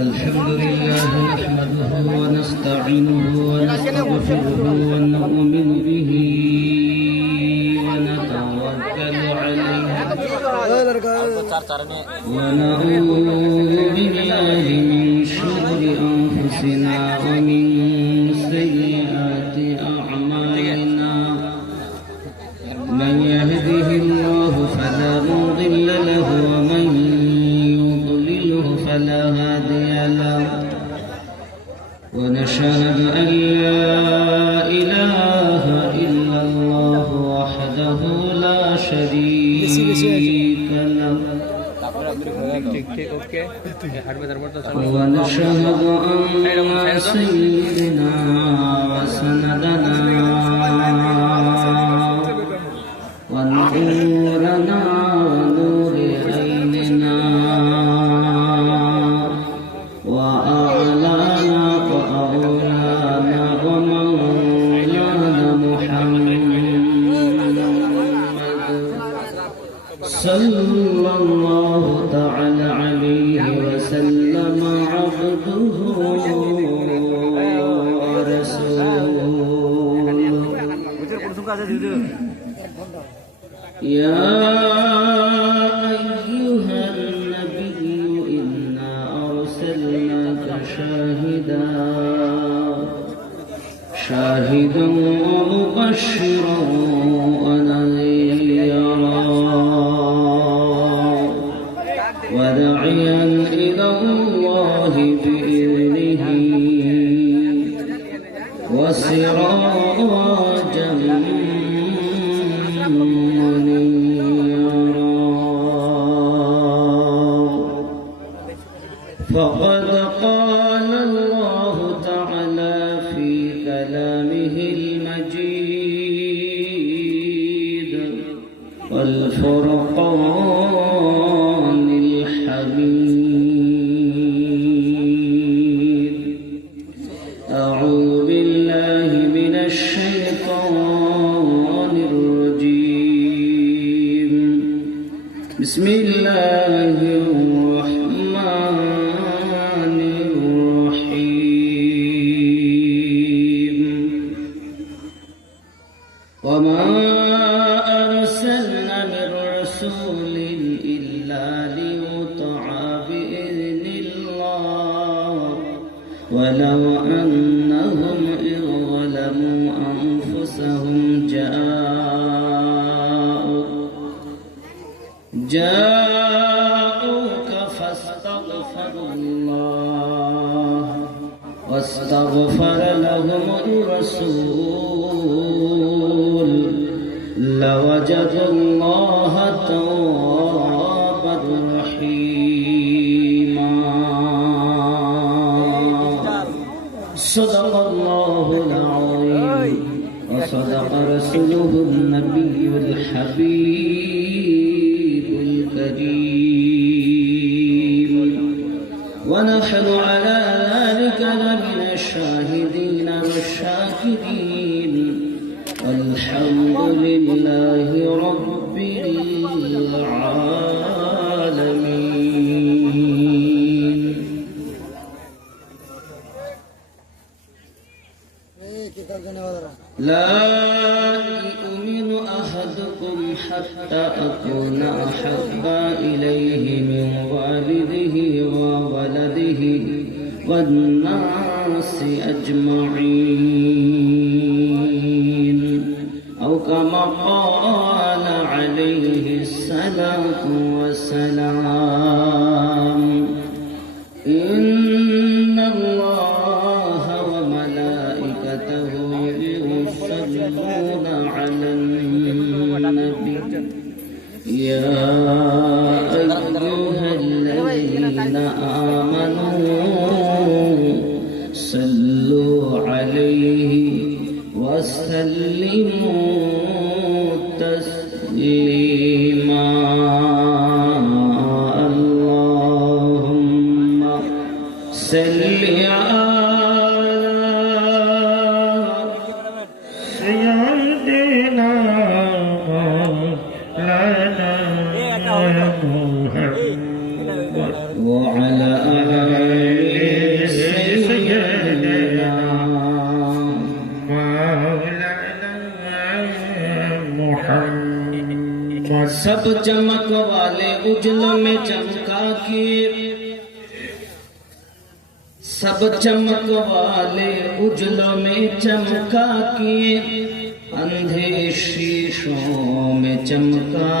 الحمد لله نحمده ونستعينه ونستغفره ونؤمن به ونتوكل عليه ونعوذ بالله من شرور أنفسنا ومن سيئات أعمالنا من يهده الله فلا مضل له ومن يضلله فلا هادي له ونشهد أن لا إله إلا الله وحده لا شريك له ونشهد أن سيدنا وسندنا ونورنا ونور عيننا وأعلانا وأولانا ومولانا محمد صلى الله تعالى عليه وسلم عبده ورسوله يا أيها النبي إنا أرسلناك شاهدا ومبشرا ونذيرا وداعيا إلى الله بإذنه وسراجا فقد قال الله تعالى في كلامه المجيد والفرقان الحميد أعوذ بالله من الشيطان الرجيم بسم الله الرحمن الرحيم وما أرسلنا من رسول إلا ليطاع بإذن الله ولو أنهم إذ ظلموا أنفسهم جاءوك فاستغفروا الله واستغفر لهم الرسول لوجدوا الله توابا رحيما صدق الله العظيم وصدق رسوله النبي الحبيب الكريم ونحن على ذلك لمن الشاهدين والشاكرين والحمد لله رب العالمين. لا يؤمن أحدكم حتى أكون أحب إليه من والده وولده والناس أجمعين أو كما قال عليه الصلاة والسلام إن الله وملائكته يصلون على النبي يا أيها الذين آمنوا صلوا عليه وسلموا تسليما اللهم صل على سيدنا محمد सब चमक वाले उजलों में चमका के, सब चमक वाले उजलों में चमका के, अंधे शीशों में चमका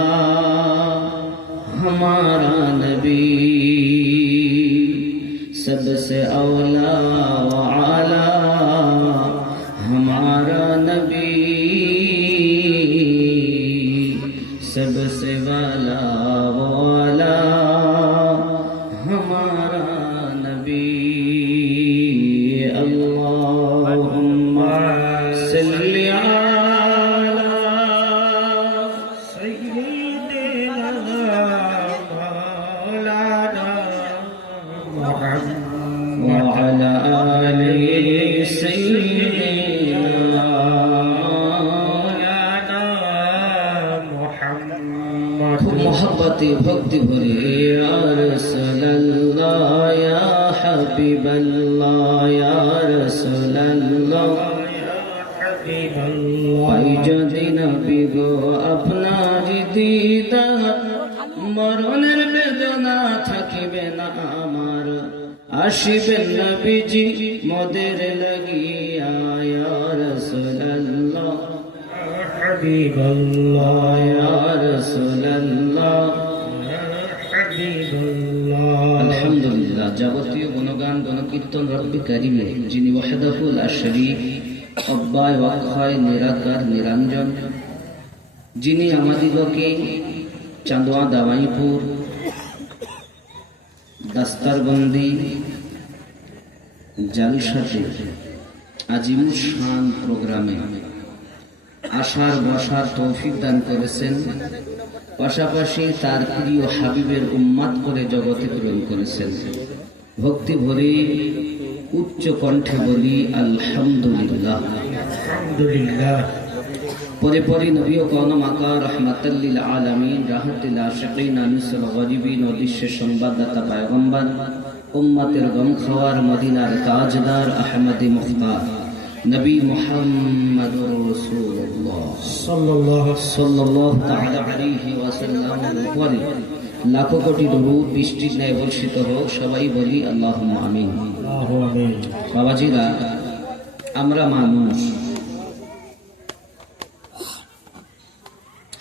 हमारा नबी, सबसे औला व आला हमारा नबी, सबसे वाला व आला हमारा नबी। अल्लाहुम्मा सल्ली अला सय्यिदिना मौलाना मुहम्मद व अला आलि सय्यिदिना मौलाना मुहम्मद। खूब मोहब्बती भक्ति भरे या रसूलल्लाह या हबीबल्लाह या रसूलल्लाह পাই যদি নবী গো আপনার দিদার, মরণের বেদনা থাকিবে না আমার, আসিবেন নবীজি মোদের লাগিয়া ইয়া রাসূলুল্লাহ হাবিবাল্লাহ ইয়া রাসূলুল্লাহ হাবিবাল্লাহ। আলহামদুলিল্লাহ, যাবতীয় গুণগান গণকীর্তন রব্বি কারিমে, যিনি ওয়াহদাহু লা শারীক, অব্যয় অক্ষয় নিরাকার নিরঞ্জন, যিনি আমাদিগকে চাঁদোয়া দাওয়াইপুর দাস্তারবন্দি জালসাতে আজিমুল শান প্রোগ্রামে আসার বসার তৌফিক দান করেছেন, পাশাপাশি তার প্রিয় হাবিবের উম্মাত করে জগতে প্রেরণ করেছেন। ভক্তি ভরে উচ্চ কণ্ঠে বলি আলহামদুলিল্লাহ। আলহামদুলিল্লাহ। পরে পরে নবী ও কওম আকা রাহমাতাল লিল আলামিন, রাহমাতুল আশিকিন, আনিসুল গরিবিন, উদ্দেশ্যে সংবাদদাতা পয়গম্বর, উম্মতের গম খাওয়ার মদিনার তাজদার আহমদী মুখতার নবী মুহাম্মদুর রাসূলুল্লাহ সাল্লাল্লাহু তাআলা আলাইহি ওয়াসাল্লামের উপরে লাখো কোটি দরুদ বৃষ্টির ন্যায় বর্ষিত হোক। সবাই বলি আল্লাহুম্মা আমিন। বাবাজিরা, আমরা মানুষ।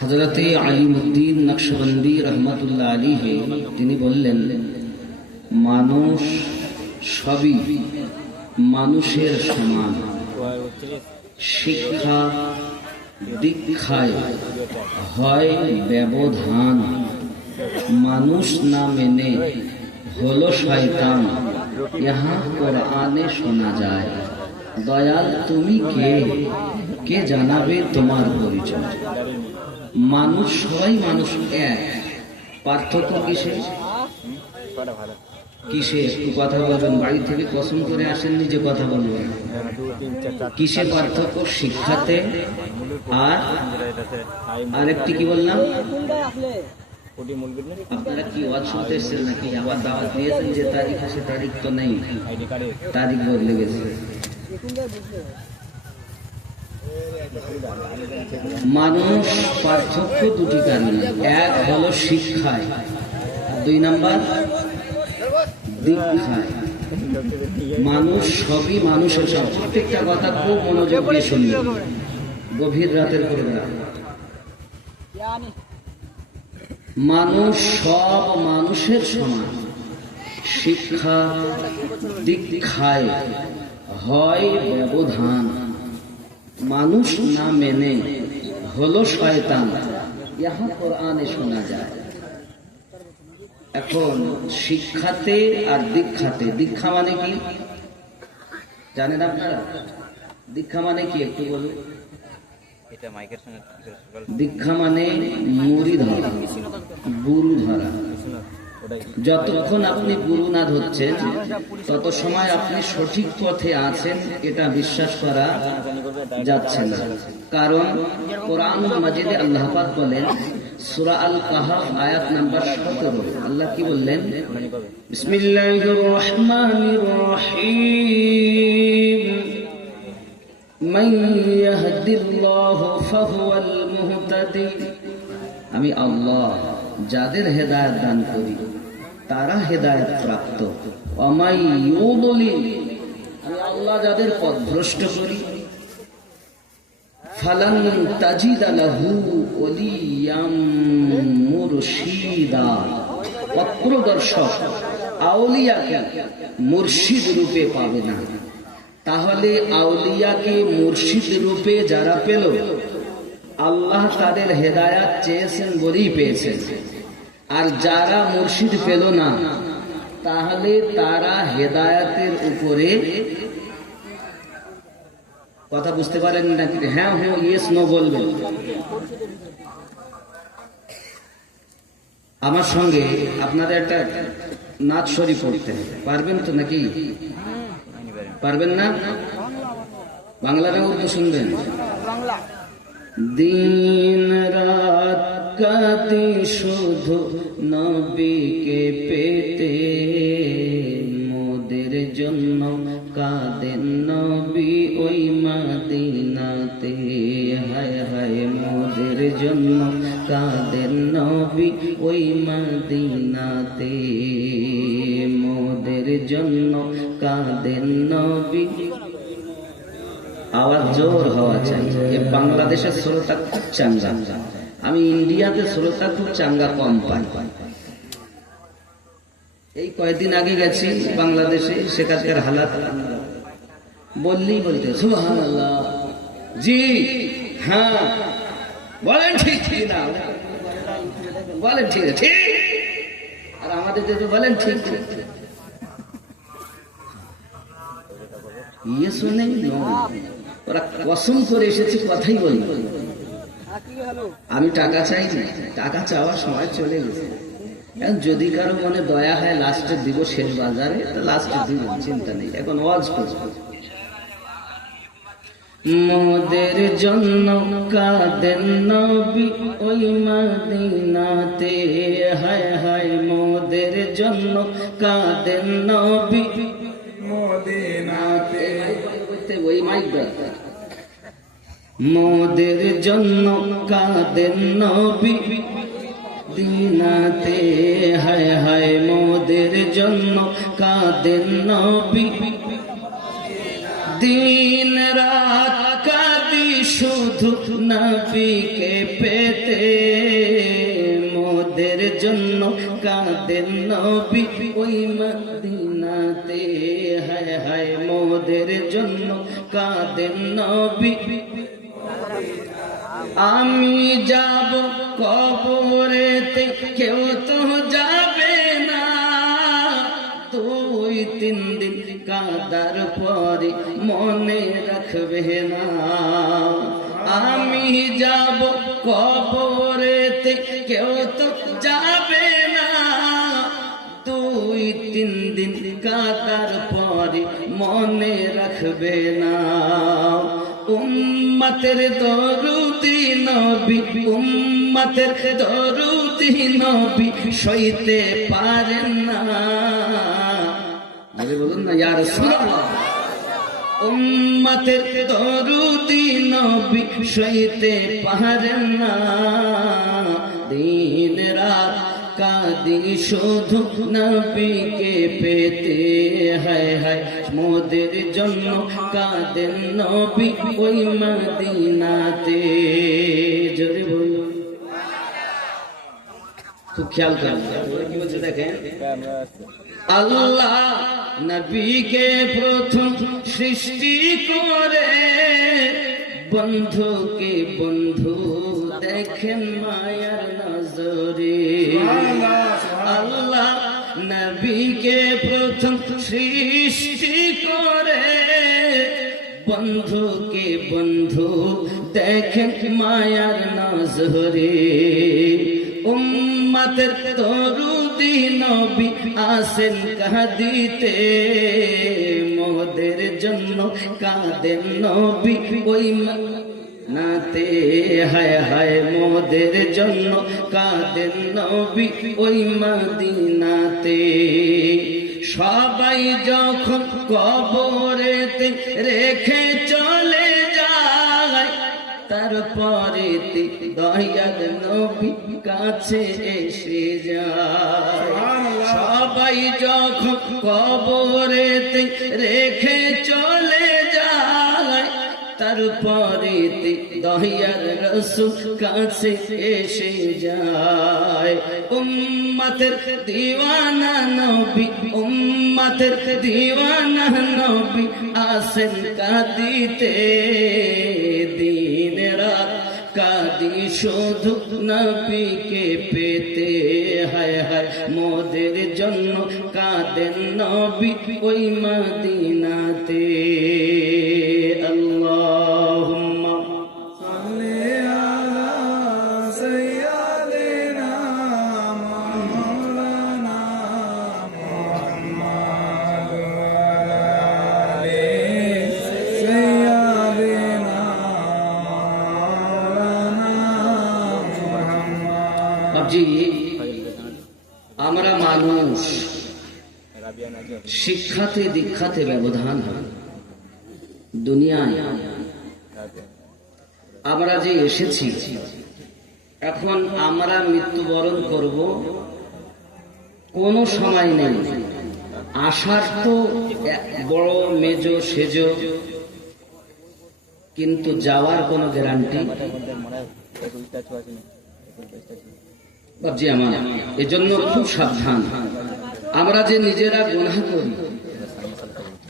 হযরতে আলিমউদ্দিন নকশবন্দি রহমাতুল্লাহ আলাইহি তিনি বললেন, মানুষ সবই মানুষের সমান, শিক্ষা দীক্ষায় হয় ব্যবধান, মানুষ না মেনে হলো শয়তান, ইহা কোরআনে শোনা যায়। দয়াল তুমি কে, কে জানাবে তোমার পরিচয়? মানুষ সবাই মানুষ এক, পার্থক্য কিসে? কিসে? একটু কথা বলবেন, বাড়ি থেকে কসম করে আসেননি যে কথা বলবেন। কিসে পার্থক্য? শিক্ষাতে। আর আরেকটি কি বললাম? আপনারা কি ওয়াজ শুনতে এসেছেন নাকি আবার দাওয়াত দিয়েছেন যে তারিখ আছে? তারিখ তো নেই, তারিখ বদলে গেছে। মানুষ পার্থক্য দুটি কারণে, এক হলো শিক্ষায়, দুই নাম্বার দীক্ষায়। মানুষ সবই মানুষের সব। প্রত্যেকটা কথা খুব মনোযোগ দিয়ে শুনবেন, গভীর রাতের প্রোগ্রাম। মানুষ সব মানুষের সমান, শিক্ষা দীক্ষায় হয় ব্যবধান, মানুষ না মেনে হলো শয়তান, ইহা কোরআনে শোনা যায়। এখন শিক্ষাতে আর দীক্ষাতে, দীক্ষা মানে কি জানেন আপনারা? দীক্ষা মানে কি একটু বলুন। দীক্ষা মানে মুড়ি ধরা, গুরু ধরা। যতক্ষণ আপনি গুরু না ধরছেন তত সময় আপনি সঠিক পথে আছেন এটা বিশ্বাস করা যাচ্ছে না। কারণ কোরআন মাজিদে আল্লাহ পাক বলেন, সূরা আল কাহফ আয়াত নাম্বার 17, আল্লাহ কি বললেন? বিসমিল্লাহির রহমানির রহিম, মান ইয়াহদিল্লাহু ফাহুয়াল মুহতাদি। আমি আল্লাহ যাদের হেদায়েত দান করি তারা হেদায়েত প্রাপ্ত। ওয়া মান ইউদলিল, আমি আল্লাহ যাদের পথভ্রষ্ট করি ফালান তাজিদা লাহু ওলিয়াম মুরশিদা, পথপ্রদর্শক আউলিয়াকে মুর্শিদ রূপে পাবে না। তাহলে আউলিয়াকে মুর্শিদ রূপে যারা পেল, আল্লাহ তাদের হেদায়াত চেয়েছেন বলেই পেয়েছেন। আর যারা মুর্শিদ পেল না, তাহলে তারা হেদায়াতের উপরে, কথা বুঝতে পারেন নাকি? হ্যাঁ হ্যাঁ ইয়েস নো বলবেন। আমার সঙ্গে আপনাদের একটা নাচ শরীফ পড়তে পারবেন তো নাকি? পারবেন না? বাংলা না উর্দু শুনবেন? দিন রাত কাঁদি শুধু নবীকে পেতে, মোদের জন্য কাঁদেন নবী ওই মদিনাতে। হায় হায় মোদের জন্য কাঁদেন নবী ওই মদিনাতে, মোদের জন্য কাঁদেন নবী। আওয়াজ জোর হওয়া চাই। বাংলাদেশের শ্রোতা খুব চাঙ্গা, আমি ইন্ডিয়াতে শ্রোতা খুব চাঙ্গা কম পাই। এই কয়েকদিন আগে গেছি বাংলাদেশে, সেখানকার হালাত বললেই বলতে সুবহানাল্লাহ, জি হ্যাঁ বলেন, ঠিক ঠিক না বলেন, ঠিক ঠিক। আর আমাদের যদি বলেন ঠিক ঠিক, ইয়ে শুনে ওরা কসম করে এসেছে, কথাই বলবে। আমি টাকা চাইনি, টাকা চাওয়ার সময় চলে গেছে। এখন যদি কারো মনে দয়া হয় লাস্টে দিব শেষ বাজারে, লাস্টে দিব, চিন্তা নেই। এখন ওয়াজ করব। মোদের জন্য কাঁদেন নবী ওই মদিনাতে, হায় হায় মোদের জন্য কাঁদেন নবী মদিনাতে। ওই মাইক মোদের জন্য কাঁদেন নবী দিনাতে, হায় হায় মোদের জন্য কাঁদেন নবী। দিন রাত কাঁদি শুধু নবীকে পেতে, মোদের জন্য কাঁদেন নবী ওই মদিনাতে, হায় হায় মোদের জন্য কাঁদেন নবী। আমি যাব কবরেতে, কেউ তো যাবে না, 2-3 দিন কাঁদার পরে মনে রাখবে না। আমি যাব কবরেতে, কেউ তো যাবে না, 2-3 দিন কাঁদার পরে মনে রাখবে না। উম্মতের দরুদি নবী, উম্মতের দরুদি নবী সইতে পারেন না। আরে বলুন না ইয়া রাসূলুল্লাহ। উম্মতের দরুদি নবী সইতে পারেন না, দিন রাত কাঁদি শুধু নবীকে পেতে, হায় হায় মোদের জন্য কাঁদেন নবী ওই মদিনাতে। জোরে বলুন, খুব খেয়াল করবেন কি বলছে দেখেন। আল্লাহ নবীকে প্রথম সৃষ্টি করে, বন্ধুকে বন্ধু দেখেন মায়ার নজরে। আল্লাহ নবীকে প্রথম সৃষ্টি করে, বন্ধুকে বন্ধু দেখেন মায়ার নজরে। উম্মতের দরুদি নবী আসেন কাঁদিতে, মোদের জন্য কাঁদেন নবী ওই মদিনাতে, হায় হায় মোদের জন্য কাঁদেন নবী ওই মদিনাতে। সবাই যখন কবরেতে রেখে চলে যায়, তারপরে দয়াল নবী কাছে এসে যায়। সবাই যখন কবরেতে রেখে চলে যায়, তারপরে দয়াল রাসূল কাছে এসে যায়। উম্মতের দিওয়ানা নবী, উম্মতের দিওয়ানা নবী আসেন কাঁদিতে, দিন রাত কাঁদি শুধু নবীকে পেতে। হায় হায় মোদের জন্য কাঁদেন নবী ওই মদিনাতে। আল্লাহুম্মা সাল্লি আলা সাইয়্যিদিনা মাওলানা মুহাম্মদ ওয়া আলি সাইয়্যিদিনা মাওলানা মুহাম্মদ। বাবজি, আমরা মানুষ শিক্ষাতে দীক্ষাতে ব্যবধান হয়। দুনিয়ায় আমরা যে এসেছি, এখন আমরা মৃত্যুবরণ করব, কোনো সময় নেই। আসার তো বড় মেজ সেজ, কিন্তু যাওয়ার কোনো গ্যারান্টি বাবজি আমার। এজন্য খুব সাবধান। আমরা যে নিজেরা গুনাহ করি,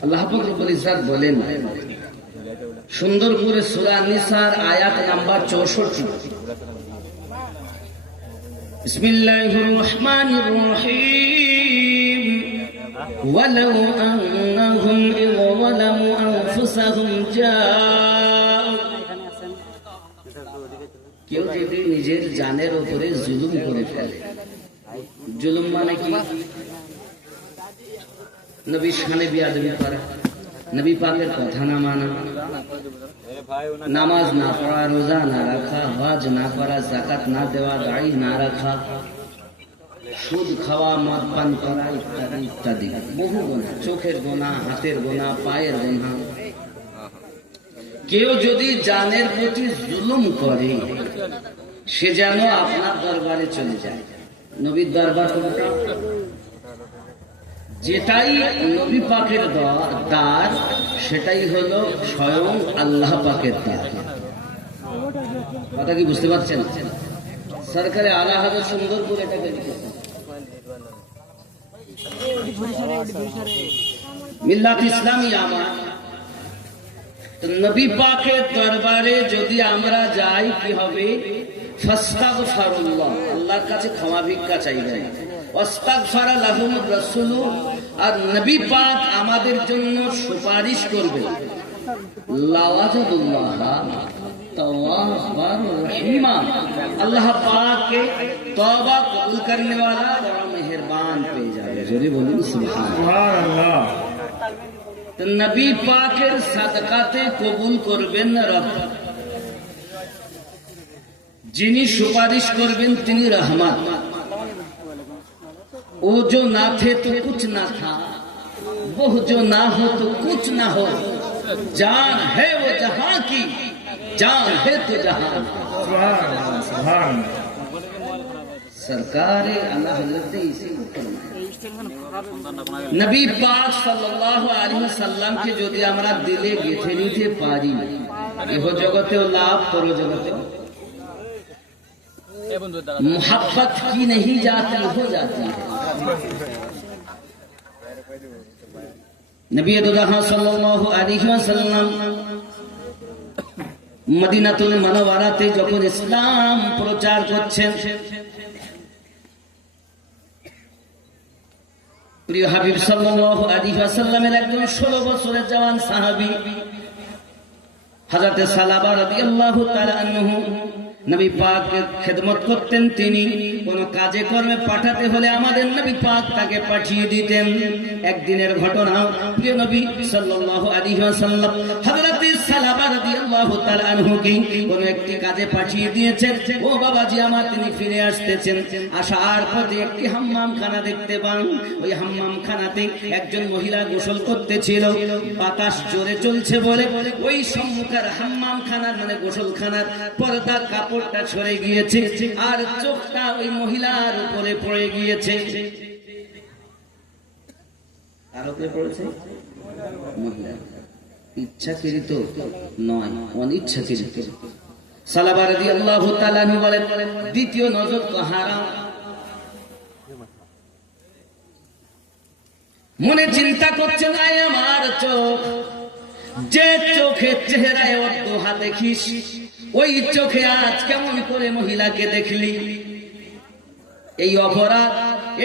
আল্লাহ পাক রব্বুল ইজ্জত বলেন সুন্দর করে সূরা নিসার আয়াত নাম্বার 64, বিসমিল্লাহির রহমানির রহিম, ওয়ালাউ আন্নাহুম যালামু আনফুসাহুম জাআ। কেউ যদি নিজের জানের উপরে জুলুম করে ফেলে, জুলুম মানে কি? নবীর শানে বিয়াদবি করা, নবী পাকের কথা না মানা, নামাজ না পড়া, রোজা না রাখা, হজ না করা, যাকাত না দেওয়া, দাড়ি না রাখা, সুদ খাওয়া, মদ পান করা, ইত্যাদি ইত্যাদি বহু গুনাহ। চোখের গুনাহ, হাতের গুনাহ, পায়ের গুনাহ। কেউ যদি জানের প্রতি জুলুম করে, সে যেন আপনার দরবারে চলে যায়। নবীর দরবার কোনটা? যেটাই নবী পাকের দ্বার, সেটাই হলো স্বয়ং আল্লাহ পাকের দ্বার। কথা কি বুঝতে পারছেন? সরকারে আলা হাজার সুন্দর করে এটাকে লিখেছেন। মিল্লাত ইসলামী আমার নবী পাকের দরবারে যদি আমরা যাই, কি হবে? ফাস্তাগফিরুল্লাহ, আল্লাহর কাছে ক্ষমা ভিক্ষা চাইবেন। ওয়াস্তাগফারা লাহুমুর রাসূল, আর নবী পাক আমাদের জন্য সুপারিশ করবেন। লাওয়াজাদুল্লাহ তাওয়াবার রহিমা, আল্লাহ পাককে তওবা কবুল করনে वाला বড় মেহেরবান পেয়ে যাবে। যদি বলুন সুবহানাল্লাহ। তো নবী পাকের সাদকাতে কবুল করবেন রব। যিনি সুপারিশ করবেন তিনি রহমত। ও जो ना थे तो कुछ ना था, वो जो ना हो तो कुछ ना हो, जान है वो जहां की, जान है तो जहां। सरकार आला हजरत इसी नबी पाक सल्लल्लाहु अलैहि वसल्लम के যদি আমরা দিলে গেঁথে নিতে পারি, ইহ জগতেও লাভ, পর জগতেও मोहब्बत की नहीं जाती, हो जाती है। नबी दुल्हा सल्लल्लाहु अलैहि वसल्लम মদিনাতুল মুনাওয়ারাতে যখন ইসলাম প্রচার করছেন, প্রিয় হাবিব সাল্লাল্লাহু আলাইহি ওয়াসাল্লামের একজন 16 বছরের জওয়ান সাহাবী হযরত সালাবা রাদিয়াল্লাহু তাআলা আনহু নবী পাকের খেদমত করতেন। তিনি কোন কাজে কর্মে পাঠাতে হলে আমাদের নবী পাক তাকে পাঠিয়ে দিতেন। একদিনের ঘটনা, প্রিয় নবী সাল্লাল্লাহু আলাইহি ওয়াসাল্লাম হযরত সালাবা রাদিয়াল্লাহু তাআলা আনহুকে কোন একটি কাজে পাঠিয়ে দিয়েছেন। ও বাবাজি আমার, তিনি ফিরে আসতেছেন, আসার পথে একটি হাম্মামখানা দেখতে পান। ওই হাম্মামখানাতে একজন মহিলা গোসল করতেছিল। বাতাস জোরে চলছে বলে ওই সম্মুখের হাম্মামখানার মানে গোসলখানার পর্দা কাপড়টা সরে গিয়েছে আর চোখটা ওই মহিলার উপরে পড়ে গিয়েছে। আর উপরে পড়েছে মহিলা, ইচ্ছাকৃত নয়, অনিচ্ছাকৃত। সালাবা রাদিয়াল্লাহু তাআলা আনহু বলেন, দ্বিতীয় নজর তো হারাম। মনে চিন্তা করছেন, আয় আমার চোখ, যে চোখের চেহারায় অদ্দোহা দেখিস, ওই চোখে আজ কেমন করে মহিলাকে দেখলি? এই অপরাধ,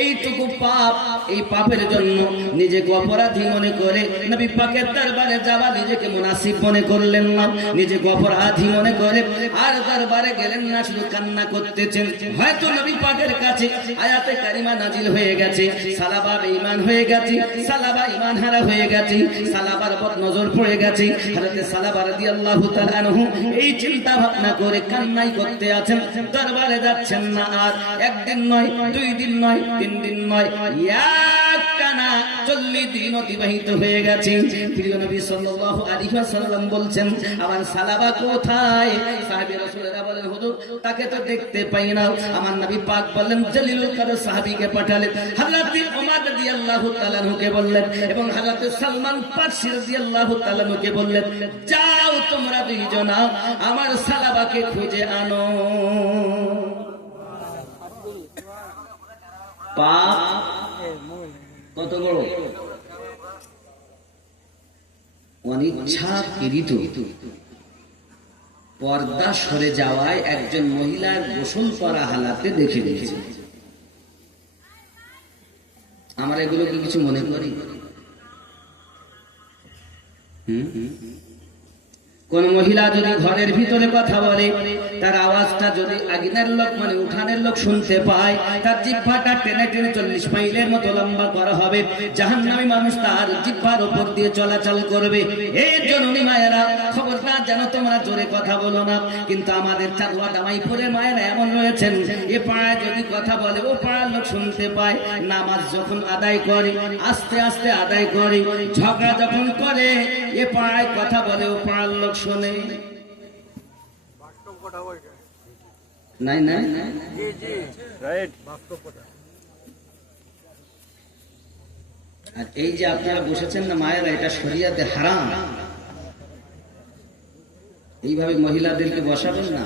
এইটুকু পাপ, এই পাপের জন্য নিজেকে অপরাধী মনে করে নবী পাকের দরবারে যাওয়া নিজেকে মুনাসিব মনে করলেন না, নিজেকে অপরাধী মনে করে আর দরবারে গেলেন না, শুধু কান্না করতেছেন। হয়তো নবী পাকের কাছে আয়াতে কারিমা নাজিল হয়ে গেছে, সালাবা বেঈমান হয়ে গেছে, সালাবা ঈমান হারা হয়ে গেছে, সালাবার পর নজর পড়ে গেছে। হযরত সালাবা রাদিয়াল্লাহু তাআলা আনহু এই চিন্তা ভাবনা করে কান্নাই করতে আছেন, দরবারে যাচ্ছেন না। আর একদিন নয়, 2 দিন নয়, 3 দিন নয়, একটানা 40 দিন অতিবাহিত হয়ে গেছে। প্রিয় নবী সাল্লাল্লাহু আলাইহি ওয়াসাল্লাম বলছেন, আমার সালাবা কোথায়? সাহাবী রাসূলরা বলেন, হুজুর তাকে তো দেখতে পাই না। আমার নবী পাক বললেন, জলিলুল কদর সাহাবীকে পাঠালেন। হযরত ওমর রাদিয়াল্লাহু তাআলা আনহুকে বললেন এবং হযরত সালমান ফারসি রাদিয়াল্লাহু তাআলা আনহুকে বললেন, যাও তোমরা দুইজনা আমার সালাবাকে খুঁজে আনো। পাপ কত বড়! অনিচ্ছাকৃত পর্দা সরে যাওয়ায় একজন মহিলার গোসল করা হালাতে দেখে দিয়েছে। আমরা এগুলোকে কিছু মনে করি? কোন মহিলা যদি ঘরের ভিতরে কথা বলে, তার আওয়াজটা যদি আগুনের লোক মানে উঠানের লোক শুনতে পায়, তার জিহ্বাটা টেনে টেনে 40 মাইলের মতো লম্বা করা হবে। জাহান্নামী মানুষ তার জিহ্বার উপর দিয়ে চলাচল করবে। এই জননী মায়েরা, খবরদার যেন তোমরা জোরে কথা বলো না। কিন্তু আমাদের চাঁদুয়া জামাইপুরের মায়েরা এমন রয়েছেন, এ পাড়ায় যদি কথা বলে ও পাড়ার লোক শুনতে পায়। নামাজ যখন আদায় করে আস্তে আস্তে আদায় করে, ঝগড়া যখন করে এ পাড়ায় কথা বলে ও পাড়ার লোক শোনে। নাই নাই আর এই যে আপনারা বসেছেন না মায়েরা, এটা শরিয়াতে হারাম। এইভাবে মহিলাদেরকে বসাবেন না,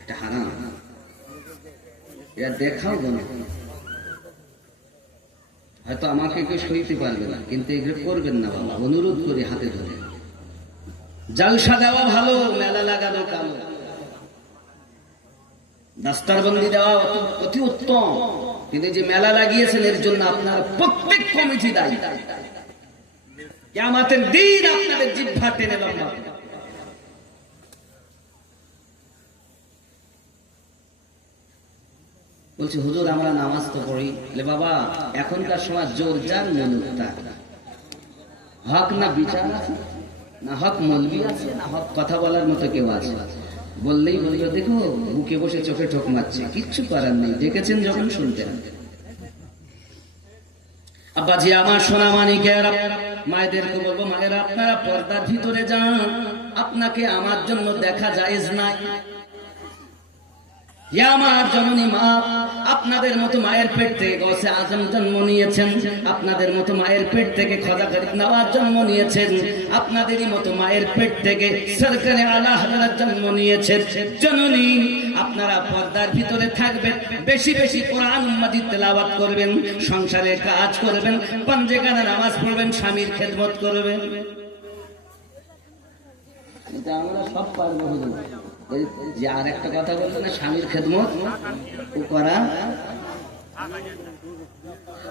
এটা হারাম। এটা দেখাও কেন? হয়তো আমাকে কেউ সইতে পারবে না, কিন্তু এগুলো করবেন না বাবা, অনুরোধ করি হাতে ধরে। জালসা দেওয়া ভালো, মেলা লাগানো কালো। দাস্তারবন্দি দেওয়া অতি উত্তম, কিন্তু যে মেলা লাগিয়েছেন এর জন্য আপনার প্রত্যেক কমিটি দায়ী। কিয়ামতের দিন আপনাদের জিহ্বা টেনে লম্বা। বলছি হুজুর আমরা নামাজ তো পড়ি। বাবা এখনকার সময় জোর যার মনুতা, হক না বিচার আছে, না হক মলবি আছে, না হক কথা বলার মতো কেউ আছে। বললেই বললো, দেখো বুকে বসে চোখে ঠোক মারছে, কিচ্ছু করার নেই, ডেকেছেন যখন শুনতেন। আব্বাজি আমার সোনা মানিকেরা, মায়েদেরকে বলবো, মায়েরা আপনারা পর্দার ভিতরে যান, আপনাকে আমার জন্য দেখা জায়েজ নাই। আমার জননী মা, আপনাদের মতো মায়ের পেট থেকে গৌসে আজম জন্ম নিয়েছেন, আপনাদের মতো মায়ের পেট থেকে খাজা গরিব নওয়াজ জন্ম নিয়েছেন, আপনাদেরই মতো মায়ের পেট থেকে সরকারে আলা হযরত জন্ম নিয়েছেন। জননী আপনারা পর্দার ভিতরে থাকবেন, বেশি বেশি কোরআন মাজিদ তেলাওয়াত করবেন, সংসারে কাজ করবেন, পাঞ্জেখানা নামাজ পড়বেন, স্বামীর খেদমত করবেন। এটা আমরা সব পারবো। যে আর একটা কথা বলতো না, স্বামীর খেদমত করা।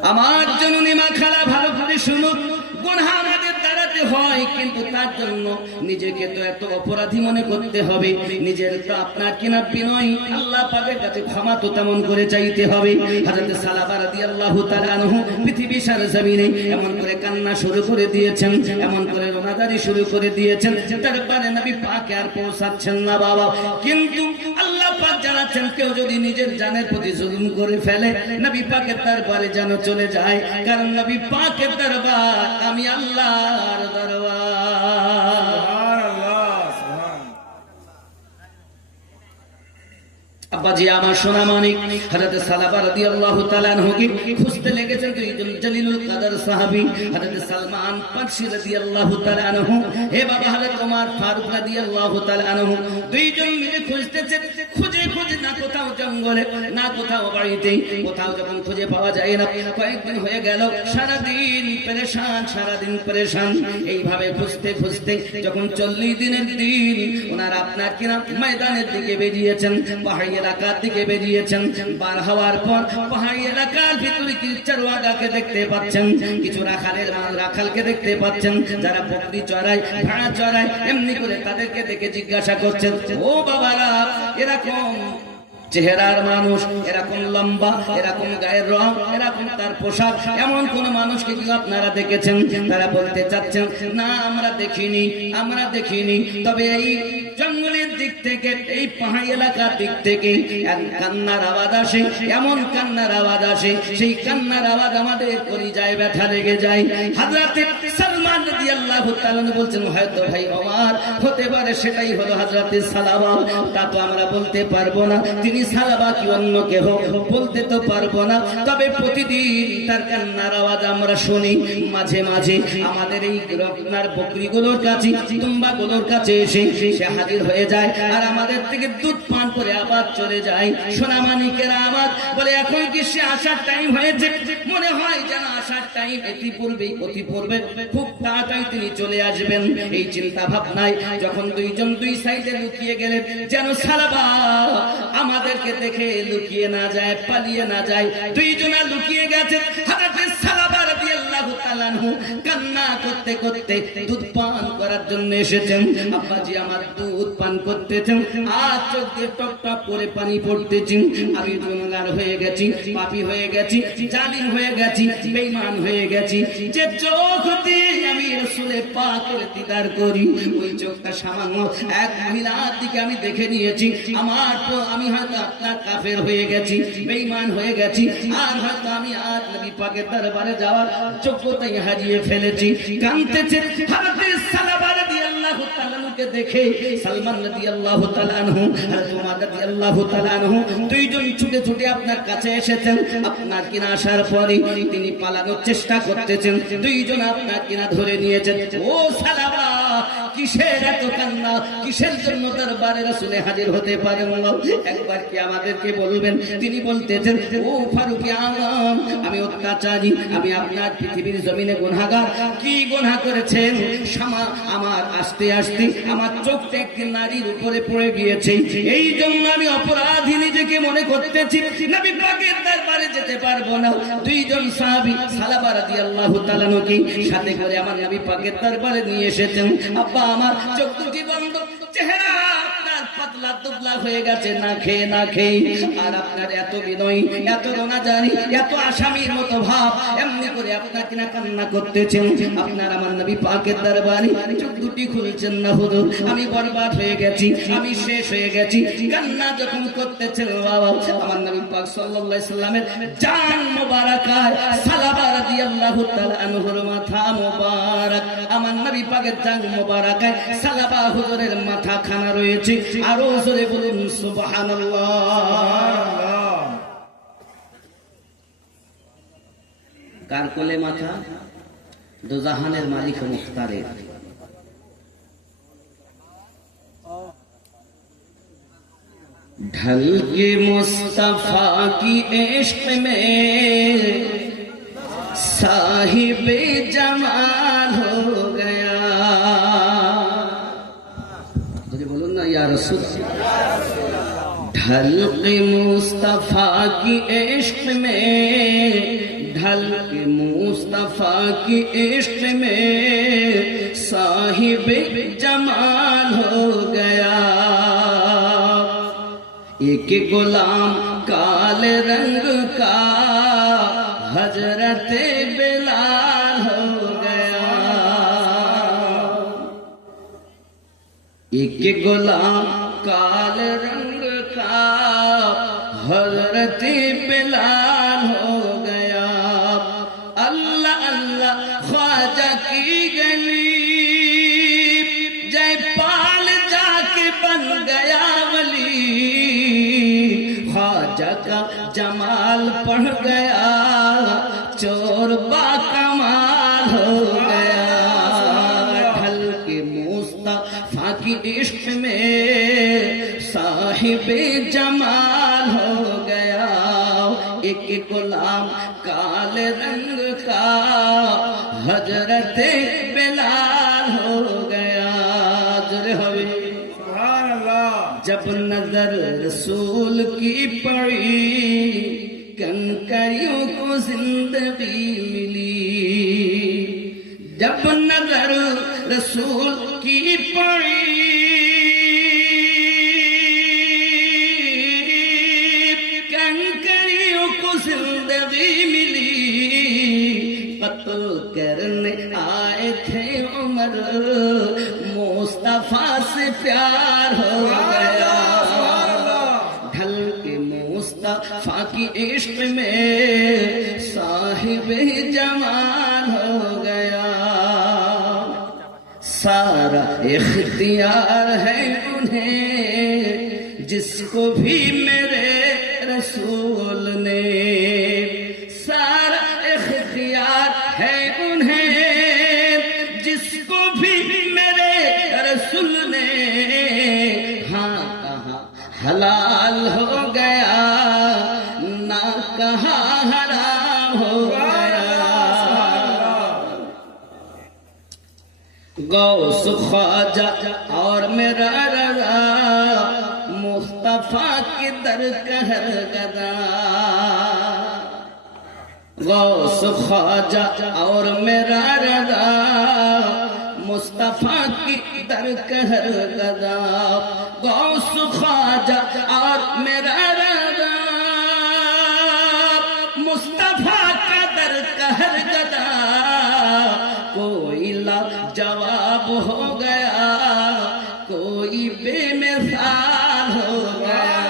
আমার জননী মা খালা ভালো করে শুনুন, গুনাহ আমাদের দ্বারা যেতে হয়, কিন্তু তার জন্য নিজেকে তো এত অপরাধী মনে করতে হবে, নিজের তো আপনার কিনা বিনয় আল্লাহ পাকের কাছে ক্ষমা তো তেমন করে চাইতে হবে। হযরত সালাবা রাদিয়াল্লাহু তাআলা আনহু পৃথিবী সার জমিনে এমন করে কান্না শুরু করে দিয়েছেন, এমন করে রোনাদারি শুরু করে দিয়েছেন, তারপরে নবী পাকে আর পৌঁছাচ্ছেন না বাবা। কিন্তু আল্লাহ পাক জানাচ্ছেন, কেউ যদি নিজের জানের প্রতি জুলুম করে ফেলে, নবী পাকের দরবারে যেন চলে যায়, কারণ নবী পাকের দরবার আমি আল্লাহর দরবার। আব্বাজি আমার সোনা মানিক হযরত সালাবা রাদিয়াল্লাহু তাআলা আনহুকে খুঁজতে লেগেছেন দুইজন জলিলুল কদর সাহাবী, হযরত সালমান ফারসি রাদিয়াল্লাহু তাআলা আনহু, হে বাবা হযরত ওমর ফারুক রাদিয়াল্লাহু তাআলা আনহু, দুইজন মিলে খুঁজতেছেন। খুঁজে খুঁজে না কোথাও জঙ্গলে, না কোথাও বাড়িতে, কোথাও যখন খুঁজে পাওয়া যায় না, কয়েকদিন হয়ে গেল, সারাদিন পেরেশান, সারাদিন পেরেশান। এইভাবে খুঁজতে খুঁজতে যখন 40 দিনের দিন ওনারা আপনার কিনা ময়দানের দিকে বেরিয়েছেন, পাহাড়ি এলাকার দিকে বেরিয়েছেন। বার হওয়ার পর পাহাড়ি এলাকার ভিতরে কিছু চরওয়াগাকে দেখতে পাচ্ছেন, কিছু রাখালকে দেখতে পাচ্ছেন, যারা বকরি চড়ায়, ভেড়া চড়ায়। এমনি করে তাদেরকে দেখে জিজ্ঞাসা করছেন, ও বাবারা, এরকম চেহারার মানুষ, এরকম লম্বা, এরকম গায়ের রং, এরকম তার পোশাক, এমন কোন মানুষকে কি আপনারা দেখেছেন? তারা বলতে চাচ্ছেন, না আমরা দেখিনি, আমরা দেখিনি। তবে এই জঙ্গলের দিক থেকে, এই পাহাড়ি এলাকার দিক থেকে এক কান্নার আওয়াজ আসে, এমন কান্নার আওয়াজ আসে, সেই কান্নার আওয়াজ আমাদের কলিজায় ব্যথা লেগে যায়। হযরত সালমান রাদিয়াল্লাহু তাআলা বলছেন, হয়তো ভাই ওমর হতে পারে সেটাই হলো হযরত সালাবা, তা তো আমরা বলতে পারবো না তিনি সালাবা কি অন্য কেহ, বলতে তো পারবো না। তবে প্রতিদিন তার কান্নার আওয়াজ আমরা শুনি। মাঝে মাঝে আমাদের এই রত্নার বকরিগুলোর কাছে, দুম্বাগুলোর কাছে এসে সে হাজির হয়ে যায়, আর আমাদের থেকে দুধ পান করে আবার চলে যায়। সোনামানিকেরা আমার বলে, এখন কি সে আসার টাইম হয়েছে? মনে হয় যেন আসার টাইম অতি পূর্বে খুব তাড়াতাড়ি তিনি চলে আসবেন। এই চিন্তা ভাবনায় যখন দুইজন দুই সাইডে লুকিয়ে গেলেন, যেন সালাবা আমাদেরকে দেখে লুকিয়ে না যায়, পালিয়ে না যায়। দুইজনা লুকিয়ে গেছে। হযরত সালাবা রাদিয়াল্লাহু তাআলা আনহু কান্না করতে করতে দুধ পান করার জন্য এসেছেন। আব্বাজি আমার দুধ পান করতেছেন, আর চোখ দিয়ে টপ টপ করে পানি পড়তেছেন। আমি গুনাহগার হয়ে গেছি, পাপী হয়ে গেছি, জালিম হয়ে গেছি, বেঈমান হয়ে গেছি। যে চোখ দিয়ে আমি রাসূলের পাকের দিদার করি, ওই চোখটা সামান্য এক মহিলার দিকে আমি দেখে নিয়েছি। আমি হয়তো আপনার কাফের হয়ে গেছি, বেঈমান হয়ে গেছি, আর হয়তো আমি আর নবী পাকের দরবারে যাওয়ার যোগ্যতাই হারিয়ে ফেলেছি। কাঁদতেছে হযরত সালাবা রাদিয়াল্লাহু তাআলা আনহুকে দেখে। সালমান রাদিয়াল্লাহু তাআলা আনহু, হযরত ওমর রাদিয়াল্লাহু তাআলা আনহু দুইজন ছুটে ছুটে আপনার কাছে এসেছেন। আপনার কিনা আসার পরে তিনি পালানোর চেষ্টা করতেছেন, দুইজন আপনার কিনা ধরে নিয়েছেন। ও সালাবা, কিসের এত কান্না? কিসের জন্য দরবারে রাসূলে হাজির হতে পারেন না? একবার কি আমাদেরকে বলবেন? তিনি বলতেছেন, ও ফারুক আযম, আমি অত্যাচারী, আমি আপনার পৃথিবীর জমিনে গুনাহগার। কি গুনাহ করেছেন? আমার আস্তে আস্তে আমার চোখটা একটি নারীর উপরে পড়ে গিয়েছে, এই জন্য আমি অপরাধী নিজেকে মনে করতেছি, নবী পাকের দরবারে যেতে পারবো না। দুইজন সাহাবী সালাবা রাদিয়াল্লাহু তাআলা আনহুকে সাথে করে আমার নবী পাকের দরবারে নিয়ে এসেছেন। আব্বা আমার চোখ দুটি বন্ধ, চেহারা আপনার পাতলা দুবলা হয়ে গেছে, না খেয়ে না খেয়ে। আর আপনার এত বিনয়, এত রোনাজানি, এত আসামির মতো ভাব, এমনি করে আপনার কিনা কান্না করতেছেন। আপনার আমার নবী পাকের দরবারে চোখ দুটি খুলছেন না, হুজুর আমি বরবাদ হয়ে গেছি, আমি শেষ হয়ে গেছি। কান্না যখন করতেছেন বাবা, আমার নবী পাক সাল্লাল্লাহু আলাইহি সাল্লামের জান মোবারকায় সালাবা রাদিয়াল্লাহু তাআলা আনহুর মাথা মোবারক, আমার নবী পাকের জান মোবারকায় সালাবা হুজুরের মাথা খানা রয়েছে। আরো জোরে বলুন সুবহানাল্লাহ। কার কোলে মাথা? দোজাহানের মালিক মুখতারের। ढल के मुस्तफा की इश्क में साहिब जमाल हो गया। बोलून ना या रसूल, ڈھلق مصطفیٰ کی عشق میں، ڈھلق مصطفیٰ کی عشق میں صاحب جمال ہو گیا، ایک غلام کالے رنگ کا حضرت بلال ہو گیا، ایک غلام کالے رنگ کا حضرت بلال ہو گیا۔ اللہ اللہ خواجہ کی گلی جے پال جا کے بن گیا ولی، خواجہ کا جمال پڑھ گیا چور با کمال ہو گیا، ڈھل کے مصطفیٰ کی عشق میں صاحب جمال ہو گیا، ایک غلام کالے رنگ کا حضرت بلال ہو گیا۔ سبحان اللہ۔ جب نظر رسول کی پڑی کنکریوں کو زندگی ملی، جب نظر رسول کی پڑی کنکریوں کو زندگی ملی، قتل کرنے آئے تھے عمر مصطفیٰ سے پیار ہو گیا، ڈھل کے مصطفیٰ کی عشق میں صاحب جمال ہو گیا، سارا اختیار ہے انہیں جس کو بھی میرے رسول نے، سارا اختیار ہے انہیں جس کو بھی میرے رسول نے، ہاں کہاں حلال ہو گیا نہ کہاں حرام ہو گیا، غوث خواجہ اور میرا رضا مصطفیٰ کی در کہر گدا، غوث خواجہ اور میرا رضا مصطفیٰ کی در کہر گدا، غوث خواجہ اور میرا رضا مصطفیٰ کا در کہر گدا، کوئی لاجواب ہو گیا کوئی بے مثال ہو گیا،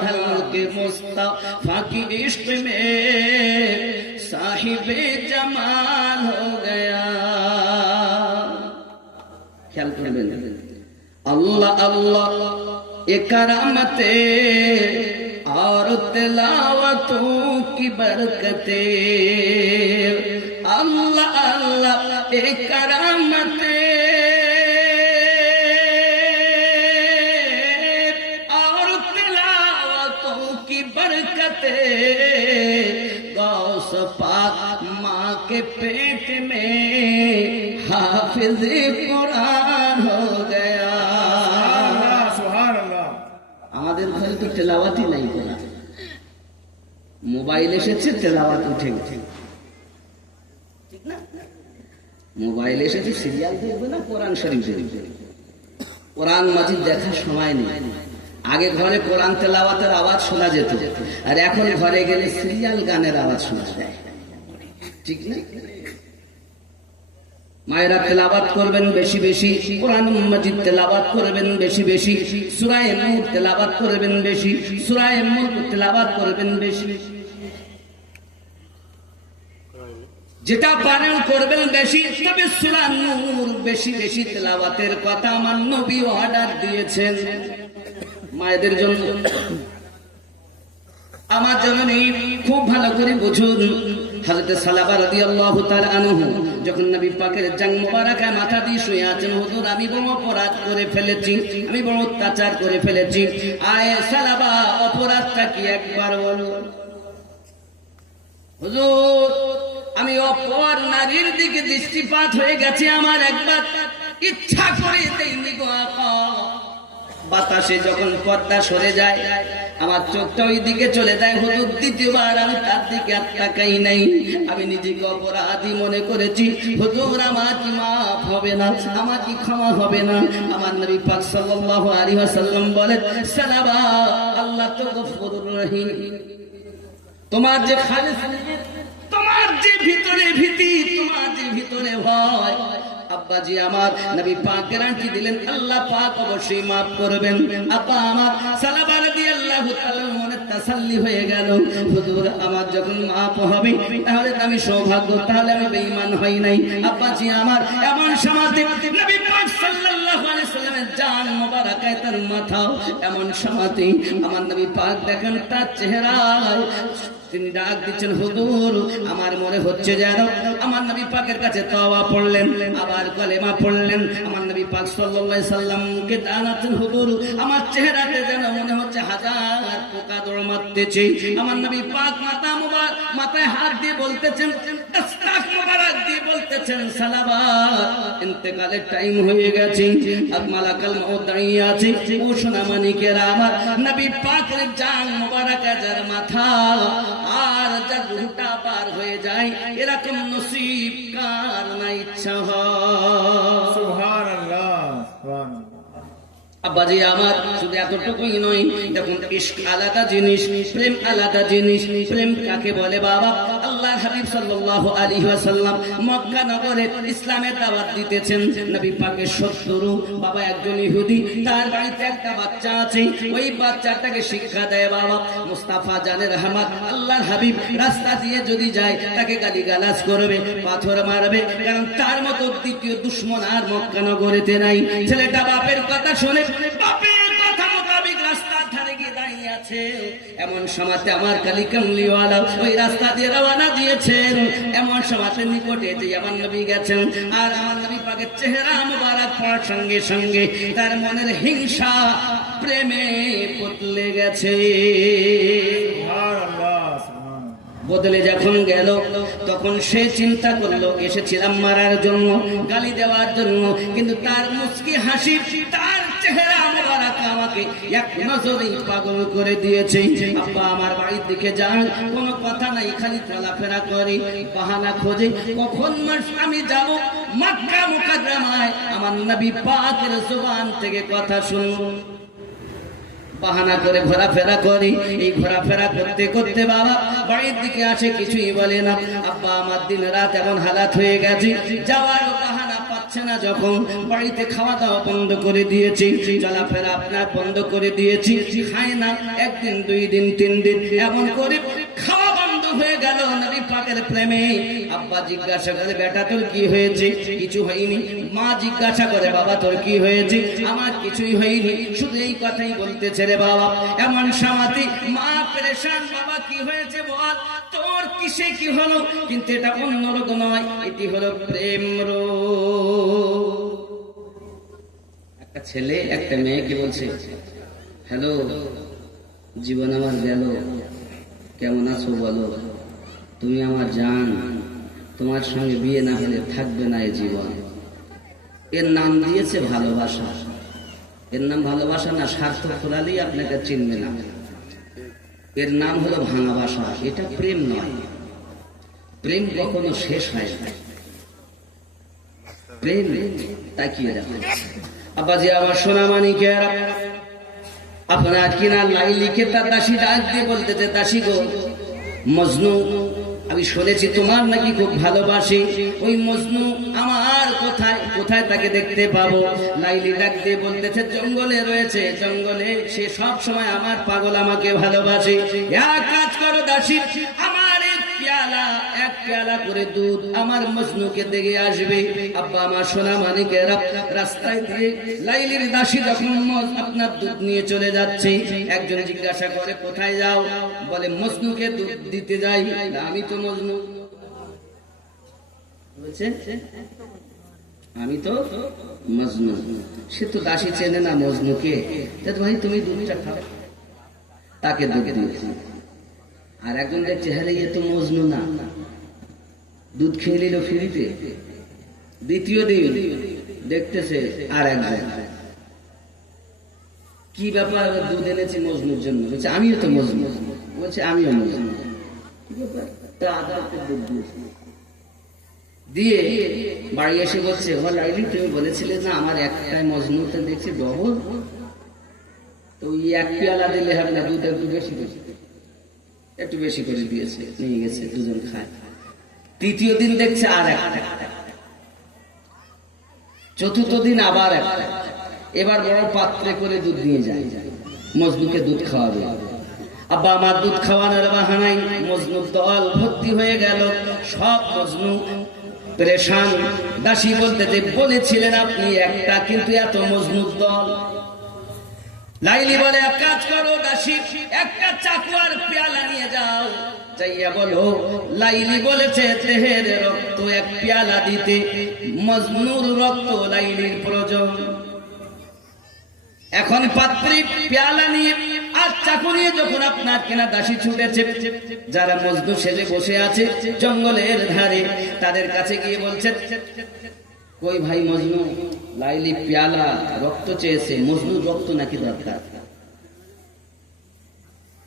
ڈھل کے مصطفیٰ کی عشق میں صاحب جمال ہو گیا۔ خیال کریں اللہ اللہ یہ کرامتیں اور تلاوتوں کی برکتیں، اللہ اللہ یہ کرامتیں اور تلاوتوں کی برکتیں، غوث پاک ماں کے پیٹ میں حافظ قرآن ہو گیا، سبحان اللہ۔ আমাদের ঘরে তো তেলাওয়াতই নাই করা, মোবাইল এসেছে তেলাওয়াত উঠে উঠে, ঠিক না? মোবাইল এসেছে সিরিয়াল দেখবে না কোরআন শরীফ দেখবে, কোরআন মাজিদ দেখার সময় নেই। আগে ঘরে কোরআন তেলাওয়াতের আওয়াজ শোনা যেত, আর এখন ঘরে গেলে সিরিয়াল গানের আওয়াজ শোনা যায়, ঠিক না? মায়েরা তেলাওয়াত করবেন বেশি বেশি, কোরআন মাজিদ তেলাওয়াত করবেন বেশি বেশি, সূরা নূর তেলাওয়াত করবেন বেশি, সূরা মুলক তেলাওয়াত করবেন বেশি, যেটা পারেন করবেন বেশি। তবে সূরা নূর বেশি বেশি তেলাওয়াতের কথা আমার নবী অর্ডার দিয়েছেন মায়েদের জন্য। আমার জননী খুব ভালো করে বুঝুন, হযরত সালাবা রাদিয়াল্লাহু তাআলা আনহু যখন নবী পাকের জাং মুবারাকায় মাথা দিয়ে শুয়ে আছেন, হুজুর আমি বড় অপরাধ করে ফেলেছি, আমি বড় অত্যাচার করে ফেলেছি, আয় সালাবা অপরাধটা কি একবার বলো। হুজুর আমি অপর নারীর দিকে দৃষ্টিপাত হয়ে গেছে, আমার একবার ইচ্ছা করে দেইনি গো আকা। বাতাসে যখন পর্দা সরে যায় আমার চোখটা ওই দিকে চলে যায়। হুজুর দ্বিতীয়বার আমি তার দিকে আর তাকাই নাই। আমি নিজেকে অপরাধী মনে করেছি। হুজুর আমার কি মাফ হবে না, আমার কি ক্ষমা হবে না? আমার নবী পাক সাল্লাল্লাহু আলাইহি ওয়াসাল্লাম বলেন, সালাবা আল্লাহ তো গফুরুর রহিম। তোমার যে খালিস, তোমার যে ভিতরে ভীতি, তোমার যে ভিতরে ভয়, আব্বাজি আমার নবী পাক গ্যারান্টি দিলেন আল্লাহ পাক অবশ্যই মাফ করবেন। আব্বা আমার সালাবা রাদিয়াল্লাহু তাআলা মনে তাসাল্লি হয়ে গেল, হুজুর আমার যখন মাফ হবে তাহলে তো আমি সৌভাগ্য, তাহলে আমি বেঈমান হই নাই। আব্বাজি আমার এমন সমাজে নবী পাক সাল্লাল্লাহু আলাইহি সাল্লামের জান মোবারকায় তার মাথা, এমন সমাজে আমার নবী পাক দেখেন তার চেহারায় তিনি ডাক দিচ্ছেন, হুজুর আমার মনে হচ্ছে যেন আমার নবী পাকের কাছে তওবা পড়লেন, আবার কলেমা পড়লেন। আমার নবী পাক সাল্লাল্লাহু আলাইহি সাল্লামকে জানাচ্ছেন, হুজুর আমার চেহারাতে যেন মনে হচ্ছে হাজার পোকা দৌড় মারতেছে। আমার নবী পাক মাথায় হাত দিয়ে বলতেছেন, দস্তাক মোবারক দিয়ে বলতেছেন, সালাবা ইন্তেকালের টাইম হয়ে গেছে, আর মালাকাল মউত দাঁড়িয়ে আছে। ও সোনা মানিকেরা আমার নবী পাকের জান মোবারক যার মাথা আর যার রূহটা পার হয়ে যায়, এরকম নসিব কার না ইচ্ছা হয়? সুবহানাল্লাহ, সুবহানাল্লাহ। আব্বাজি আমার শুধু এতটুকুই নয়, দেখুন ইশক আলাদা জিনিস, প্রেম আলাদা জিনিস। প্রেম কাকে বলে বাবা? আল্লাহ হাবিব সাল্লাল্লাহু আলাইহি ওয়াসাল্লাম মক্কা নগরে ইসলামের দাওয়াত দিতেছেন। নবী পাকের শত্রু বাবা একজন ইহুদি, তার বাড়িতে একটা বাচ্চা আছে, ওই বাচ্চাটাকে শিক্ষা দেয় বাবা মুস্তাফা জানে রহমত আল্লাহর হাবিব রাস্তা দিয়ে যদি যায় তাকে গালিগালাজ করবে, পাথর মারবে, কারণ তার মতো দ্বিতীয় দুশমন আর মক্কা নগরেতে নাই। ছেলেটা বাপের কথা শুনে বাপের কথা মোতাবেক রাস্তার ধারে গিয়ে দাঁড়িয়ে আছে। এমন সময়তে আমার কালী কামলিওয়ালা ওই রাস্তা দিয়ে রওনা দিয়েছেন। এমন সময়তে নিকটে যে আমার নবী গেছেন, আর আমার নবী পাকের চেহারা মুবারক পাওয়ার সঙ্গে সঙ্গে তার মনের হিংসা প্রেমে বদলে গেছে। সুবহানাল্লাহ, সুবহানাল্লাহ। বদলে যখন গেল তখন সে চিন্তা করলো এসেছিলাম মারার জন্য, গালি দেওয়ার জন্য, কিন্তু তার মুস্কি হাসি, তার চেহারা মোবারক আমাকে এক নজরেই পাগল করে দিয়েছে। আব্বা আমার বাড়ির দিকে যান, কোনো কথা নাই, খালি চলাফেরা করে, বাহানা খোঁজে কখন আমি যাব মক্কা মুকাররমায় আমার নবী পাকের জবান থেকে কথা শুনবো। বাহানা করে ঘোরাফেরা করি, এই ঘোরাফেরা করতে করতে বাবা বাড়ির দিকে আসে, কিছুই বলে না। আব্বা আমার দিন রাত এমন হালাত হয়ে গেছে, যাওয়ার বাহানা পাচ্ছে না। যখন বাড়িতে খাওয়া দাওয়া বন্ধ করে দিয়েছি, চলাফেরা আপনার বন্ধ করে দিয়েছি, খায় না, একদিন দুই দিন তিন দিন এমন করে খাওয়া বন্ধ হয়ে গেল নবী পাকের প্রেমে। আব্বা জিজ্ঞাসা করে, বেটা তোর কি হয়েছে? কিছু হয়নি। মা জিজ্ঞাসা করে, বাবা তোর কি হয়েছে? আমার কিছুই হয়নি, শুধু এই কথাই বলতেছে রে বাবা। এমন সমাধি মা পেরেশান, বাবা কি হয়েছে বল, তোর কিসে কি হলো? কিন্তু এটা অন্যরকম নয়, এটি হলো প্রেম রোগ। একটা ছেলে একটা মেয়েকে বলছে, হ্যালো জীবন আমার গেল, কেমন আছো বলো, তুমি আমার জান, তোমার সঙ্গে বিয়ে না হলে থাকবে না এই জীবন। এর নাম দিয়েছে ভালোবাসা। এর নাম ভালোবাসা না, স্বার্থ ফোলালেই আপনাকে চিনবে না। এর নাম হলো ভাঙাবাসা। এটা প্রেম নয়। প্রেম কখনো শেষ হয় না। প্রেম তাকিয়ে রাখো। আব্বাজি আমার সোনা মানিকেরা, আপনার কিনা লাইলিকে তার দাসী ডাক দিয়ে বলতেছে, দাসী গো, মজনু আমি শুনেছি তোমার নাকি খুব ভালোবাসি, ওই মজনু আমার কোথায় কোথায় তাকে দেখতে পাবো? লাইলি ডাক দিয়ে বলতেছে, জঙ্গলে রয়েছে, জঙ্গলে, সে সব সময় আমার পাগল, আমাকে ভালোবাসে। এক কাজ করো দাসী, আমার এক পেয়ালা করে দুধ আমার মজনুকে দেখে আসবে। আব্বা আমার সোনা মানিকেরা, রাস্তায় দিয়ে লাইলির দাসী যখন আপনার দুধ নিয়ে চলে যাচ্ছে, একজন জিজ্ঞাসা করে, কোথায় যাও? বলে, মজনুকে দুধ দিতে যাই। আমি তো মজনু, বলছে আমি তো মজনু। সে তো দাসী চেনে না মজনুকে। ভাই তুমি দুধটা খাও, তাকে দুধ দিয়েছি। আর একজন দেখছে, হ্যাঁ এ তো মজনু না, দুধ খেয়ে নিল ফ্রিতে। দ্বিতীয় দিন দেখতেছে আর একজন, কি ব্যাপার? দুধ এনেছি মজনুর জন্য। বলছে আমিও তো মজনু। বলছে আমিও মজনু। কি ব্যাপার? তা আধা লিটার দুধ দিয়েছি। দিয়ে বাড়ি এসে বলছে, ও লাইলি তুমি বলেছিলে না আমার একটাই মজনুতে দেখছি ডবল, তো ওই এক পেয়ালা দিলে হবে না, দুধ একটু বেশি করে দিয়েছে, নিয়ে গেছে, দুজন খায়। তৃতীয় দিন দেখছে আর একটা, চতুর্থ দিন আবার একটা। এবার বড় পাত্রে করে দুধ নিয়ে যায়, মজনুকে দুধ খাওয়াবে। আব্বা আমার দুধ খাওয়ানোর বাহানায় মজনুর দল ভর্তি হয়ে গেল। সব মজনু পরেশান। দাসী বলতে যে বলেছিলেন আপনি একটা, কিন্তু এত মজনুর দল। লাইলি বলে এক কাজ করো দাসী, একটা চাকু আর পেয়ালা নিয়ে যাও, যাইয়া বলো লাইলি বলেছে দেহের রক্ত এক পেয়ালা দিতে, মজনুর রক্ত লাইলির প্রয়োজন। এখন পাত্রী পেয়ালা নিয়ে আর চাকু নিয়ে যখন আপনার কেনা দাসী ছুটেছে, যারা মজনু সেজে বসে আছে জঙ্গলের ধারে, তাদের কাছে গিয়ে বলছে, কই ভাই মজনু, লাইলি পেয়ালা রক্ত চেয়েছে, মজনুর রক্ত নাকি দরকার?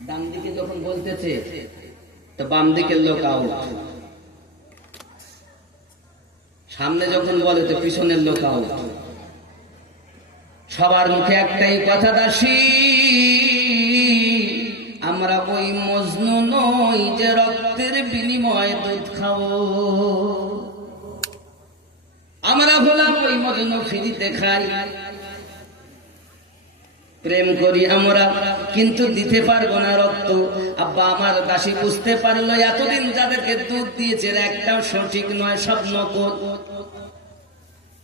ডান দিকে যখন বলতেছে তো বাম দিকের লোক আউট, সামনে যখন বলে তো পিছনের লোক আউট। সবার মুখে একটাই কথা, দাসী আমরা ওই মজনু নই যে রক্তের বিনিময়ে দুধ খাবো, আমরা হলাম ওই মজনু ফ্রিতে খাই, প্রেম করি আমরা, কিন্তু দিতে পারবো না রক্ত। আব্বা আমার দাসী বুঝতে পারলো এতদিন যাদেরকে দুধ দিয়েছে একটাও সঠিক নয়, সব নকল।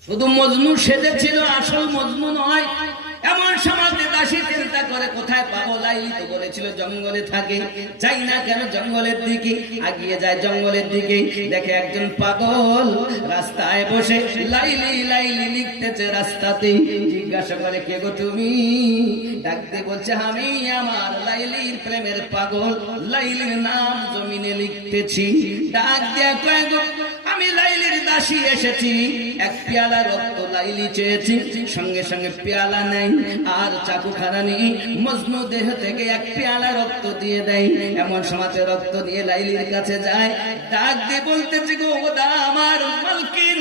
শুধু মজনু সেজেছিল, আসল মজনু নয়। এমন সমাজে দাসী চিন্তা করে কোথায় পাবো? লাইলি তো বলেছিল জঙ্গলে থাকে, যাই না কেন জঙ্গলের দিকে, আগিয়ে যায় জঙ্গলের দিকে, দেখে একজন পাগল রাস্তায় বসে লাইলি লাইলি লিখতেছে রাস্তাতে। জিজ্ঞাসা করে, কে গো তুমি? ডাকতে বলছে, আমি আমার লাইলির প্রেমের পাগল, লাইলির নাম জমিনে লিখতেছি। ডাক দিয়া কয়, গো আমি লাইলির দাসী এসেছি, এক পেয়ালা রক্ত লাইলি চেয়েছি। সঙ্গে সঙ্গে পেয়ালা নেই আর চাকুখানা নেই, মজনু দেহ থেকে এক পেয়ালা রক্ত দিয়ে দেয়। এমন সমাজে রক্ত নিয়ে লাইলির কাছে যায়, ডাক দিয়ে বলতেছে, গো ওদা আমার মালকিন,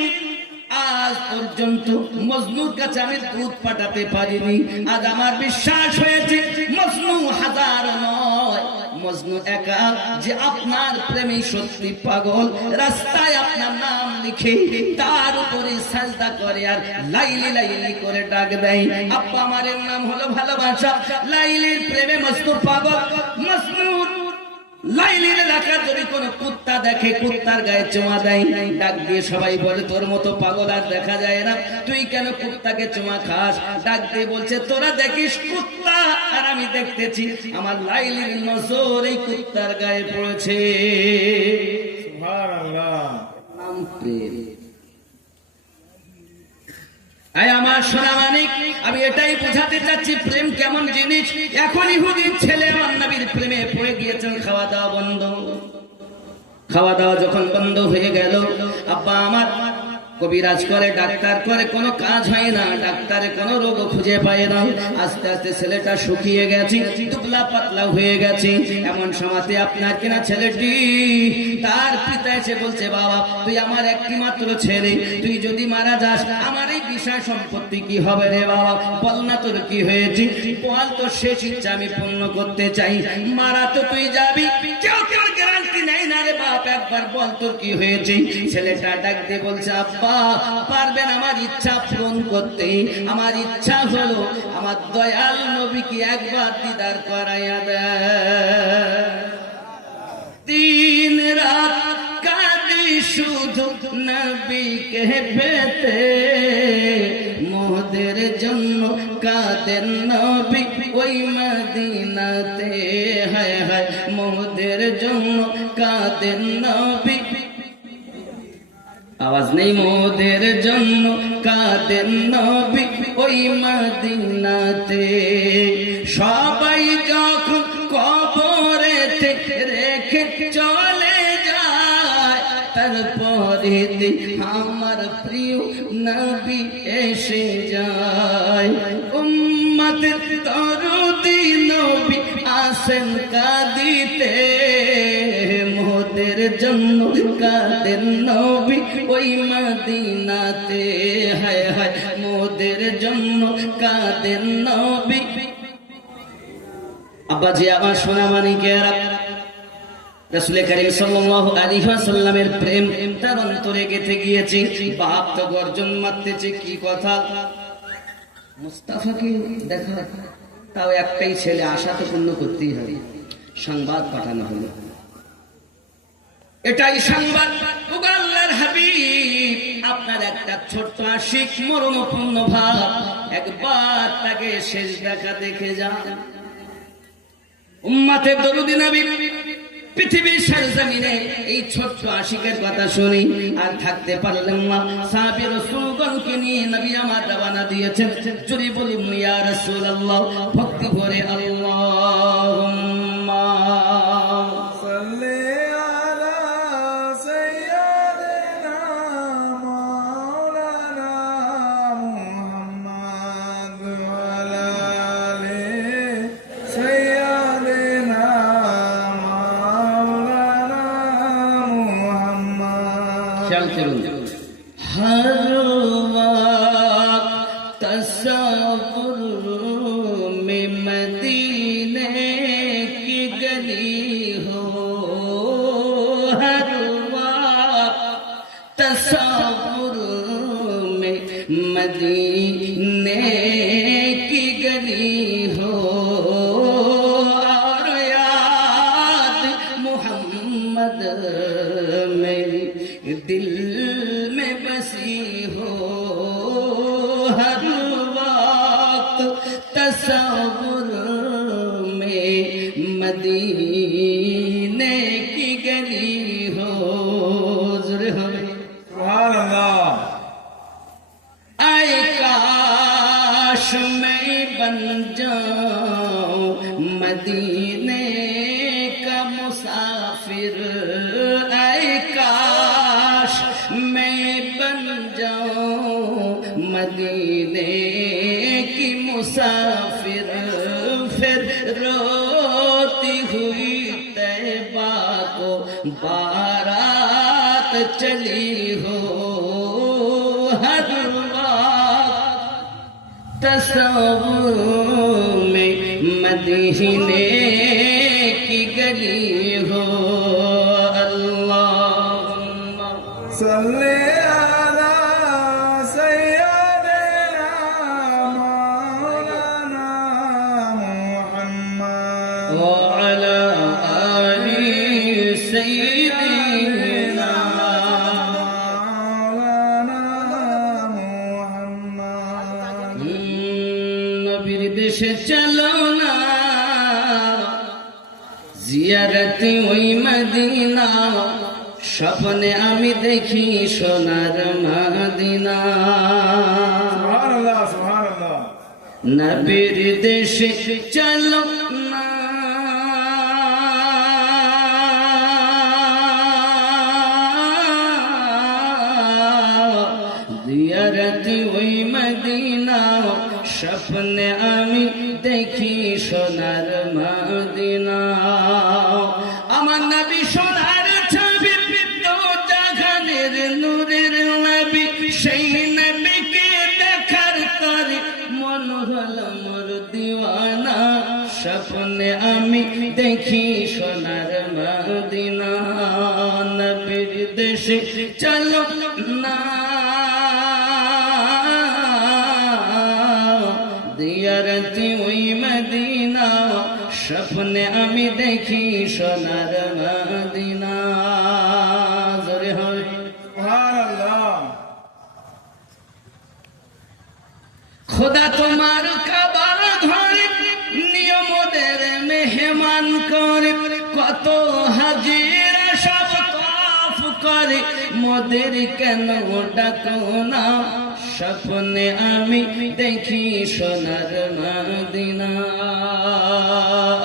আজ পর্যন্ত মজনুর কাছে আমি দুধ পাঠাতে পারিনি, আজ আমার বিশ্বাস হয়েছে মজনু হাজার নয়, মজনু একা, যে আপনার প্রেমে সত্যি পাগল। রাস্তায় আপনার নাম লিখে তার উপরে সাজদা করে আর লাইলি লাইলি করে ডাক দেয়। আব্বা আমারের নাম হলো ভালোবাসা, লাইলির প্রেমে মজনু পাগল। মজনু লাইলির এলাকা যদি কোনো কুত্তা দেখে কুত্তার গায়ে চুমা দেয়, ডাক দিয়ে সবাই বলে, তোর মতো পাগল আর দেখা যায় না, তুই কেন কুত্তাকে চুমা খাস? ডাক দিয়ে বলছে, তোরা দেখিস কুত্তা আর আমি দেখতেছি আমার লাইলির নজর এই কুত্তার গায়ে পড়েছে। সুবহানাল্লাহ। নাম প্রেম। আমার সোনা মানিক, আমি এটাই বোঝাতে চাচ্ছি প্রেম কেমন জিনিস। এখন ইহুদির ছেলে আমার নবীর প্রেমে পড়ে গিয়েছেন, খাওয়া দাওয়া বন্ধ। খাওয়া দাওয়া যখন বন্ধ হয়ে গেল, আব্বা আমার কবিরাজ করে, ডাক্তার করে, কোনো কাজ হয় না, ডাক্তারে কোনো রোগ খুঁজে পায় না। আস্তে আস্তে ছেলেটা শুকিয়ে গেছে, দুবলা পাতলা হয়ে গেছে। এমন সময়তে আপনার কিনা ছেলেটি, তার পিতা এসে বলছে, বাবা তুই আমার একটি মাত্র ছেলে, তুই যদি মারা যাস আমার এই বিষয় সম্পত্তি কি হবে রে বাবা? বল না তোর কি হয়েছে, বল তোর শেষ ইচ্ছা আমি পূর্ণ করতে চাই। মারা তো তুই যাবি, কেউ তোর গ্যারান্টি নেই না রে বাপ, একবার বল তোর কি হয়েছে। ছেলেটা ডাক দিয়ে বলছে, আব্বা পারবেন আমার ইচ্ছা পূরণ করতে? আমার ইচ্ছা হলো আমার দয়াল নবীকে একবার দিদার করাইয়া দেয়। দিন রাত কাঁদি শুধু নবীকে পেতে, মোদের জন্য কাঁদেন নবী ওই মদিনাতে, হায় হায় মোদের জন্য কাঁদেন নবী। আওয়াজ নেই, মোদের জন্য কাঁদেন নবী ওই মদিনাতে। সবাই যখন কবরেতে রেখে চলে যায়, তারপরে আমার প্রিয় নবী এসে যায়। উম্মত উম্মতের দরদি নবী আসেন কাঁদিতে, মোদের জন্য কাঁদেন নবী ওই মদিনাতে, হায় হায় মোদের জন্য কাঁদেন নবী। আব্বাজি আমার সোনা মানিকেরা, রাসূল করিম সাল্লাল্লাহু আলাইহি ওয়াসাল্লামের প্রেম তার অন্তরে গেঁথে গিয়েছে। বাপ তো গর্জন মারতেছে, কি কথা, মুস্তাফাকে দেখা, তাও একটাই ছেলে, আশা তো পূর্ণ করতেই হবে। সংবাদ পাঠানো হলো, এটাই সংবাদ, ওগো আল্লাহর হাবিব, আপনার একটা ছোট্ট আশিক মরণপূর্ণ ভাব, একবার তাকে শেষ দেখা দেখে যান। উম্মতের দরুদি নবী পৃথিবীর সরজমিনে এই ছোট্ট আশিকের কথা শুনি আর থাকতে পারলেন না। সাহাবী রাসূলগণকে নিয়ে নবী আমার রওনা দিয়েছেন। জোরে বলুন ইয়া রাসূলুল্লাহ, ভক্তি ভরে আল্লাহুম্মা সাল্লি আলা সাইয়্যিদিনা মাওলানা মুহাম্মদ ওয়া আলা আলি সাইয়্যিদিনা মাওলানা মুহাম্মদ। খেয়াল করুন, হর ওয়াক্ত তসব্বুর মে মদিনে কি গলি হো, হর ওয়াক্ত তসব্বুর মে মদিনে কি গলি হো, और याद मोहम्मद मेरी दिल में बसी हो, हर वक्त तसव्वुर में मदीने की गली हो। ज़ोरे हमें सुभानअल्लाह। आए काश मैं बन जाऊं मदीने का मुसाफिर, आए काश मैं बन जाऊं मदीने की मुसाफिर, फिर रोती हुई तैबा को बारात चली हो, हर वक्त तसव्वुर में मदीने की गली हो। अल्लाहुम्मा सल्ले अला सय्यिदिना मौलाना मुहम्मद व अला आलि सय्यिदिना। मौलाना मुहम्मद। নবীর দেশে চলো না, জিয়ারতে ওই মদিনা, স্বপ্নে আমি দেখি সোনার মদিনা। सुभानअल्लाह सुभानअल्लाह। নবীর দেশে চলো না, জিয়ারতে ওই মদিনা, স্বপ্নে আমি দেখি সোনার মদিনা। আমার নবী সোনার ছবি, দো জাহানের নূরের নবী, সেই নবীকে দেখার তরে মন হলো মোর দিওয়ানা, স্বপ্নে আমি দেখি সোনার মদিনা। নবীর দেশে চলো না, জিয়ারতে ওই মদিনা, স্বপ্নে আমি দেখি সোনার মদিনা। জোরে হয় सुभानअल्लाह। খোদা তোমার কাবার ঘরে নিয়মদের মেহমান করে, কত হাজিরা সব তওয়াফ করে, মোদের কেন ডাকো না, স্বপ্নে আমি দেখি সোনার মদিনা।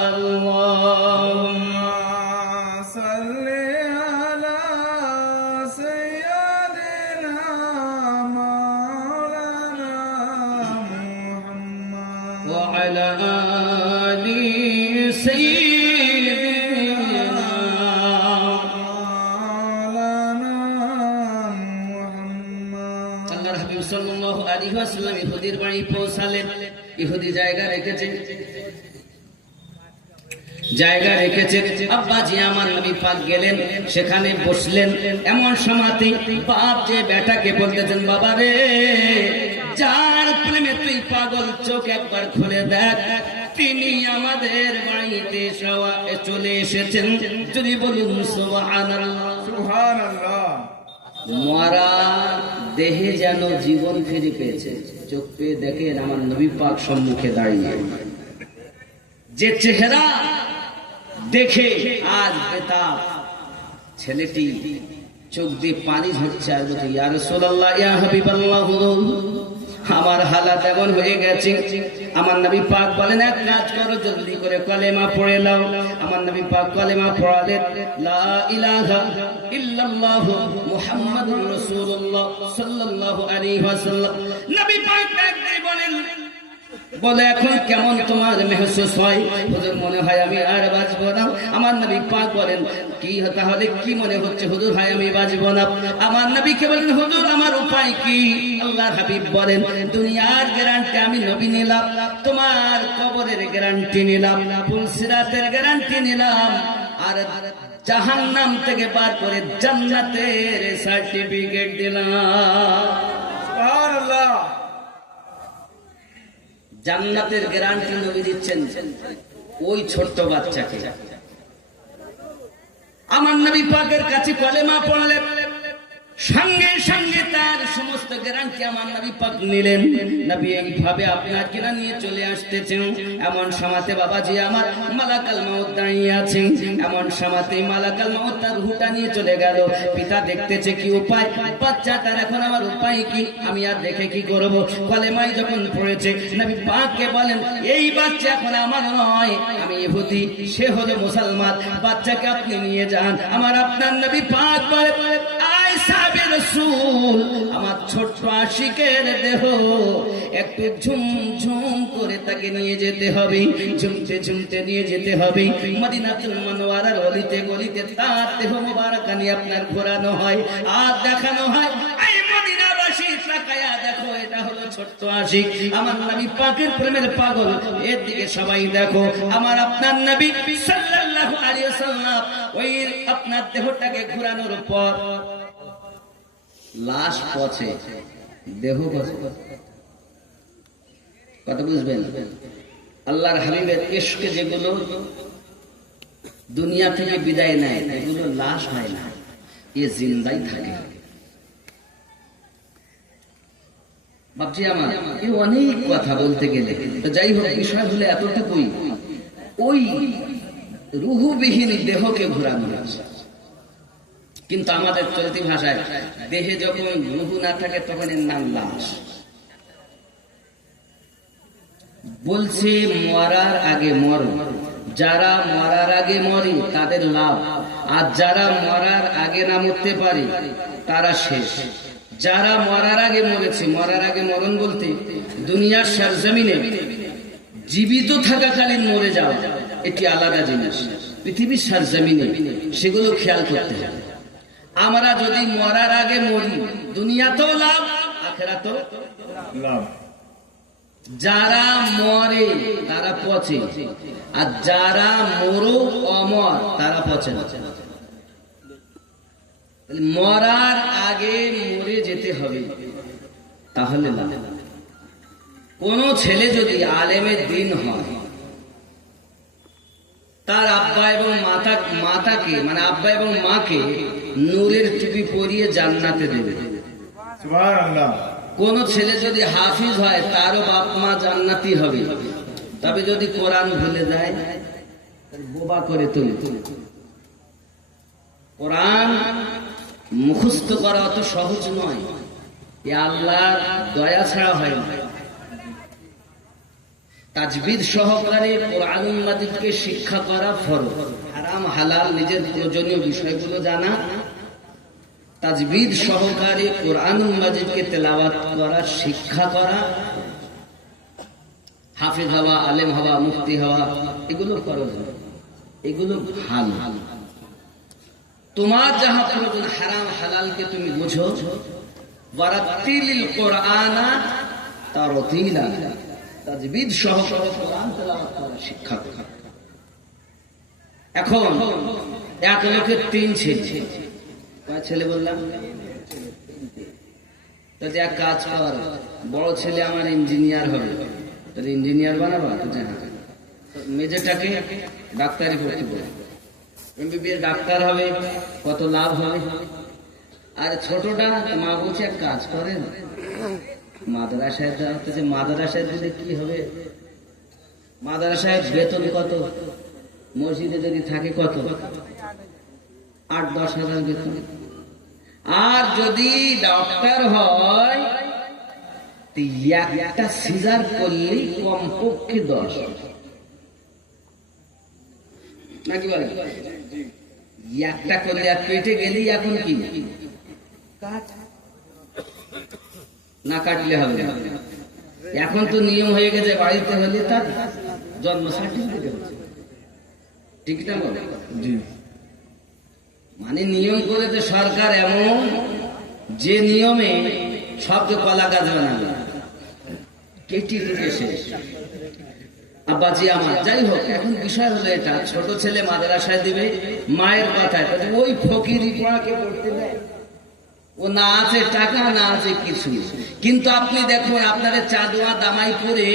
আল্লাহুম্মা सल्ले अला सय्यिदिना मौलाना मुहम्मद ওয়া ইহুদির বাড়ি পৌঁছালেন। ইহুদি জায়গা রেখেছে, আব্বাজি আমার নবী পাক গেলেন, সেখানে বসলেন। এমন সময়তে বাপ যে বেটাকে বলতেছেন, বাবা রে, যার প্রেমে তুই পাগল, চোখ একবার খুলে দেখ, তিনি আমাদের বাড়িতে চলে এসেছেন। যদি বলুন সুবহানাল্লাহ। সুবহানাল্লাহ। মরা দেহে যেন জীবন ফিরে পেয়েছে। চোখ পেয়ে দেখেন আমার নবী পাক সম্মুখে দাঁড়িয়ে, যে চেহারা দেখে আজ বেতাব। ছেলেটি চোখ দিয়ে পানি ঝরছে আর বলছে, ইয়া রাসূলুল্লাহ, ইয়া হাবিবাল্লাহ, আমার হালাত এমন হয়ে গেছে। আমার নবী পাক বলেন, এক কাজ করো, জলদি করে কলেমা পড়ে নাও। আমার নবী পাক কলেমা পড়ালেন, লা ইলাহা ইল্লাল্লাহ মুহাম্মাদুর রাসূলুল্লাহ সাল্লাল্লাহু আলাইহি ওয়াসাল্লাম। নবী পাক ডাকতে বলেন, বলে এখন কেমন তোমার মেহসুস হয়? হুজুর, মনে হয় আমি আর বাঁচবো না। আমার নবী পাক বলেন, কি তাহলে কি মনে হচ্ছে? হুজুর, হয় আমি বাঁচবো না। আমার নবীকে বলেন, হুজুর, আমার উপায় কি? আল্লাহর হাবিব বলেন, দুনিয়ার গ্যারান্টি আমি নবী নিলাম, তোমার কবরের গ্যারান্টি নিলাম, পুলসিরাতের গ্যারান্টি নিলাম, আর জাহান্নাম থেকে বার করে জান্নাতের সার্টিফিকেট দিলাম। সুবহানাল্লাহ। জান্নাতের গ্যারান্টি নবী দিচ্ছেন ওই ছোট্ট বাচ্চাকে। আমার নবী পাকের কাছে কলেমা পড়লেন, সঙ্গে সঙ্গে তার সমস্ত গ্যারান্টি আমার নবী পাক নিলেন। নবী এইভাবে আপনার কিনা নিয়ে চলে আসতেছেন। এমন সময়তে বাবাজি আমার মালাকাল মাউত দাঁড়িয়ে আছেন। এমন সময়তে মালাকাল মাউত তার রূহটা নিয়ে চলে গেল। পিতা দেখতেছে কি উপায়, বাচ্চাটার এখন আমার উপায় কি, আমি আর দেখে কি করব? কলেমায় যখন পড়েছে, নবী পাককে বলেন, এই বাচ্চা এখন আমার নয়, আমি ইহুদি, সে হলো মুসলমান, বাচ্চাকে আপনি নিয়ে যান। আমার আপনার নবী পাক বলে, আমার ছোট্ট আশিকের দেহ একটু ঝুমঝুম করে তাকে নিয়ে যেতে হবে, ঝুমতে ঝুমতে নিয়ে যেতে হবে মদিনাতুল মুনাওয়ারার অলিতে গলিতে। তার দেহ মোবারকা নিয়ে আপনার ঘোরানো হয় আর দেখানো হয়, এই মদিনাবাসী তাকায়া দেখো, এটা হলো ছোট্ট আশিক, আমার নবী পাকের প্রেমের পাগল, এর দিকে সবাই দেখো। আমার আপনার নবী সাল্লাল্লাহু আলাইহি ওয়াসাল্লাম ওই আপনার দেহটাকে ঘোরানোর পর লাশ পচে, দেহ পচে। কথা বুঝবেন? আল্লাহর হাবিবের ইশকে যেগুলো দুনিয়া থেকে বিদায় নেয়, এগুলো লাশ হয় না, এ জিন্দাই থাকে। বাপজি আমার, এ অনেক কথা বলতে গেলে, তো যাই হোক, বিষয় হলে এতটুকুই, ওই রুহুবিহীন দেহকে ঘোরানো হয়েছে। কিন্তু আমাদের চলতি ভাষায় দেহে যখন রুহু না থাকে তখন এর নাম লাশ। বলছে মরার আগে মরো, যারা মরার আগে মরে তাদের লাভ, আর যারা মরার আগে না মরতে পারে তারা শেষ। যারা মরার আগে মরেছে, মরার আগে মরণ বলতে দুনিয়ার সরজমিনে জীবিত থাকাকালীন মরে যাওয়া, এটি আলাদা জিনিস। পৃথিবীর সরজমিনে সেগুলো খেয়াল করতে হবে। আমরা যদি মরার আগে মরি, দুনিয়াতেও লাভ, আখিরাতেও লাভ। যারা মরে তারা পচে, আর যারা মরো অমর তারা পচে না। মরার আগে মরে যেতে হবে, তাহলে লাভ। কোন ছেলে যদি আলেমের দিন হয়, তার আব্বা এবং মাতাকে মানে আব্বা এবং মাকে নূরের টুপি পরিয়ে জান্নাতে দেবে। সুবহানাল্লাহ। কোন ছেলে যদি হাফিজ হয়, তারও বাপ মা জান্নাতি হবে। তবে যদি কোরআন ভুলে যায়, বোবা করে তোলে। কোরআন মুখস্থ করা অত সহজ নয়, এ আল্লাহর দয়া ছাড়া হয় না। তাজবিদ সহকারে কোরআনুল মাজিদকে শিক্ষা করা ফরজ। হারাম হালাল নিজের প্রয়োজনীয় বিষয়গুলো জানা, তাজবিদ সহকারে কোরআনুল মাজিদকে তেলাওয়াত করা, শিক্ষা করা, হাফেজ হওয়া, আলেম হওয়া, মুফতি হওয়া, এগুলো ফরজ, এগুলো ভালো। তোমার যাহা প্রয়োজন হারাম হালালকে তুমি বুঝো। ওয়ারাতিলিল কোরআনা তারতিলা তাজবিদ সহ কোরআন তেলাওয়াত করার শিক্ষা। এখন এক লোকের 3 ছেলে, কয় ছেলে বললাম? তাহলে এক কাজ কর, বড় ছেলে আমার ইঞ্জিনিয়ার হবে, তাহলে ইঞ্জিনিয়ার বানাবো। মেজেটাকে ডাক্তারি পড়তে বলবো, এমবিবিএস ডাক্তার হবে, কত লাভ হবে। আর ছোটটা মা বলছে এক কাজ করেন, মাদ্রাসায় দেওয়া হচ্ছে, মাদ্রাসায় দিলে কি হবে? মাদ্রাসায় বেতন কত? মসজিদে যদি থাকে কত? 8-10 হাজার বেতন। আর যদি ডাক্তার হয় একটা সিজার করলেই কমপক্ষে 10, নাকি বলে? একটা করলে আর পেটে গেলেই এখন কি না কাটলে হবে। এখন তো নিয়ম হয়ে গেছে, বাড়িতে হলে তার জন্ম সার্টিফিকেট, ঠিক না বল? জি। মানে নিয়ম করেছে সরকার এমন, যে নিয়মে সবকে কলা গাছ বানাবে, কেটি থেকে শেষ। আব্বাজি আমার, যাই হোক, এখন বিষয় হলো এটা, ছোট ছেলে মাদ্রাসায় দিবে, মায়ের কথায় ওই ফকিরি পড়াকে পড়তে দেয়, ও না আছে টাকা, না আছে কিছু। কিন্তু আপনি দেখুন আপনাদের চাঁদোয়া দামাই পরে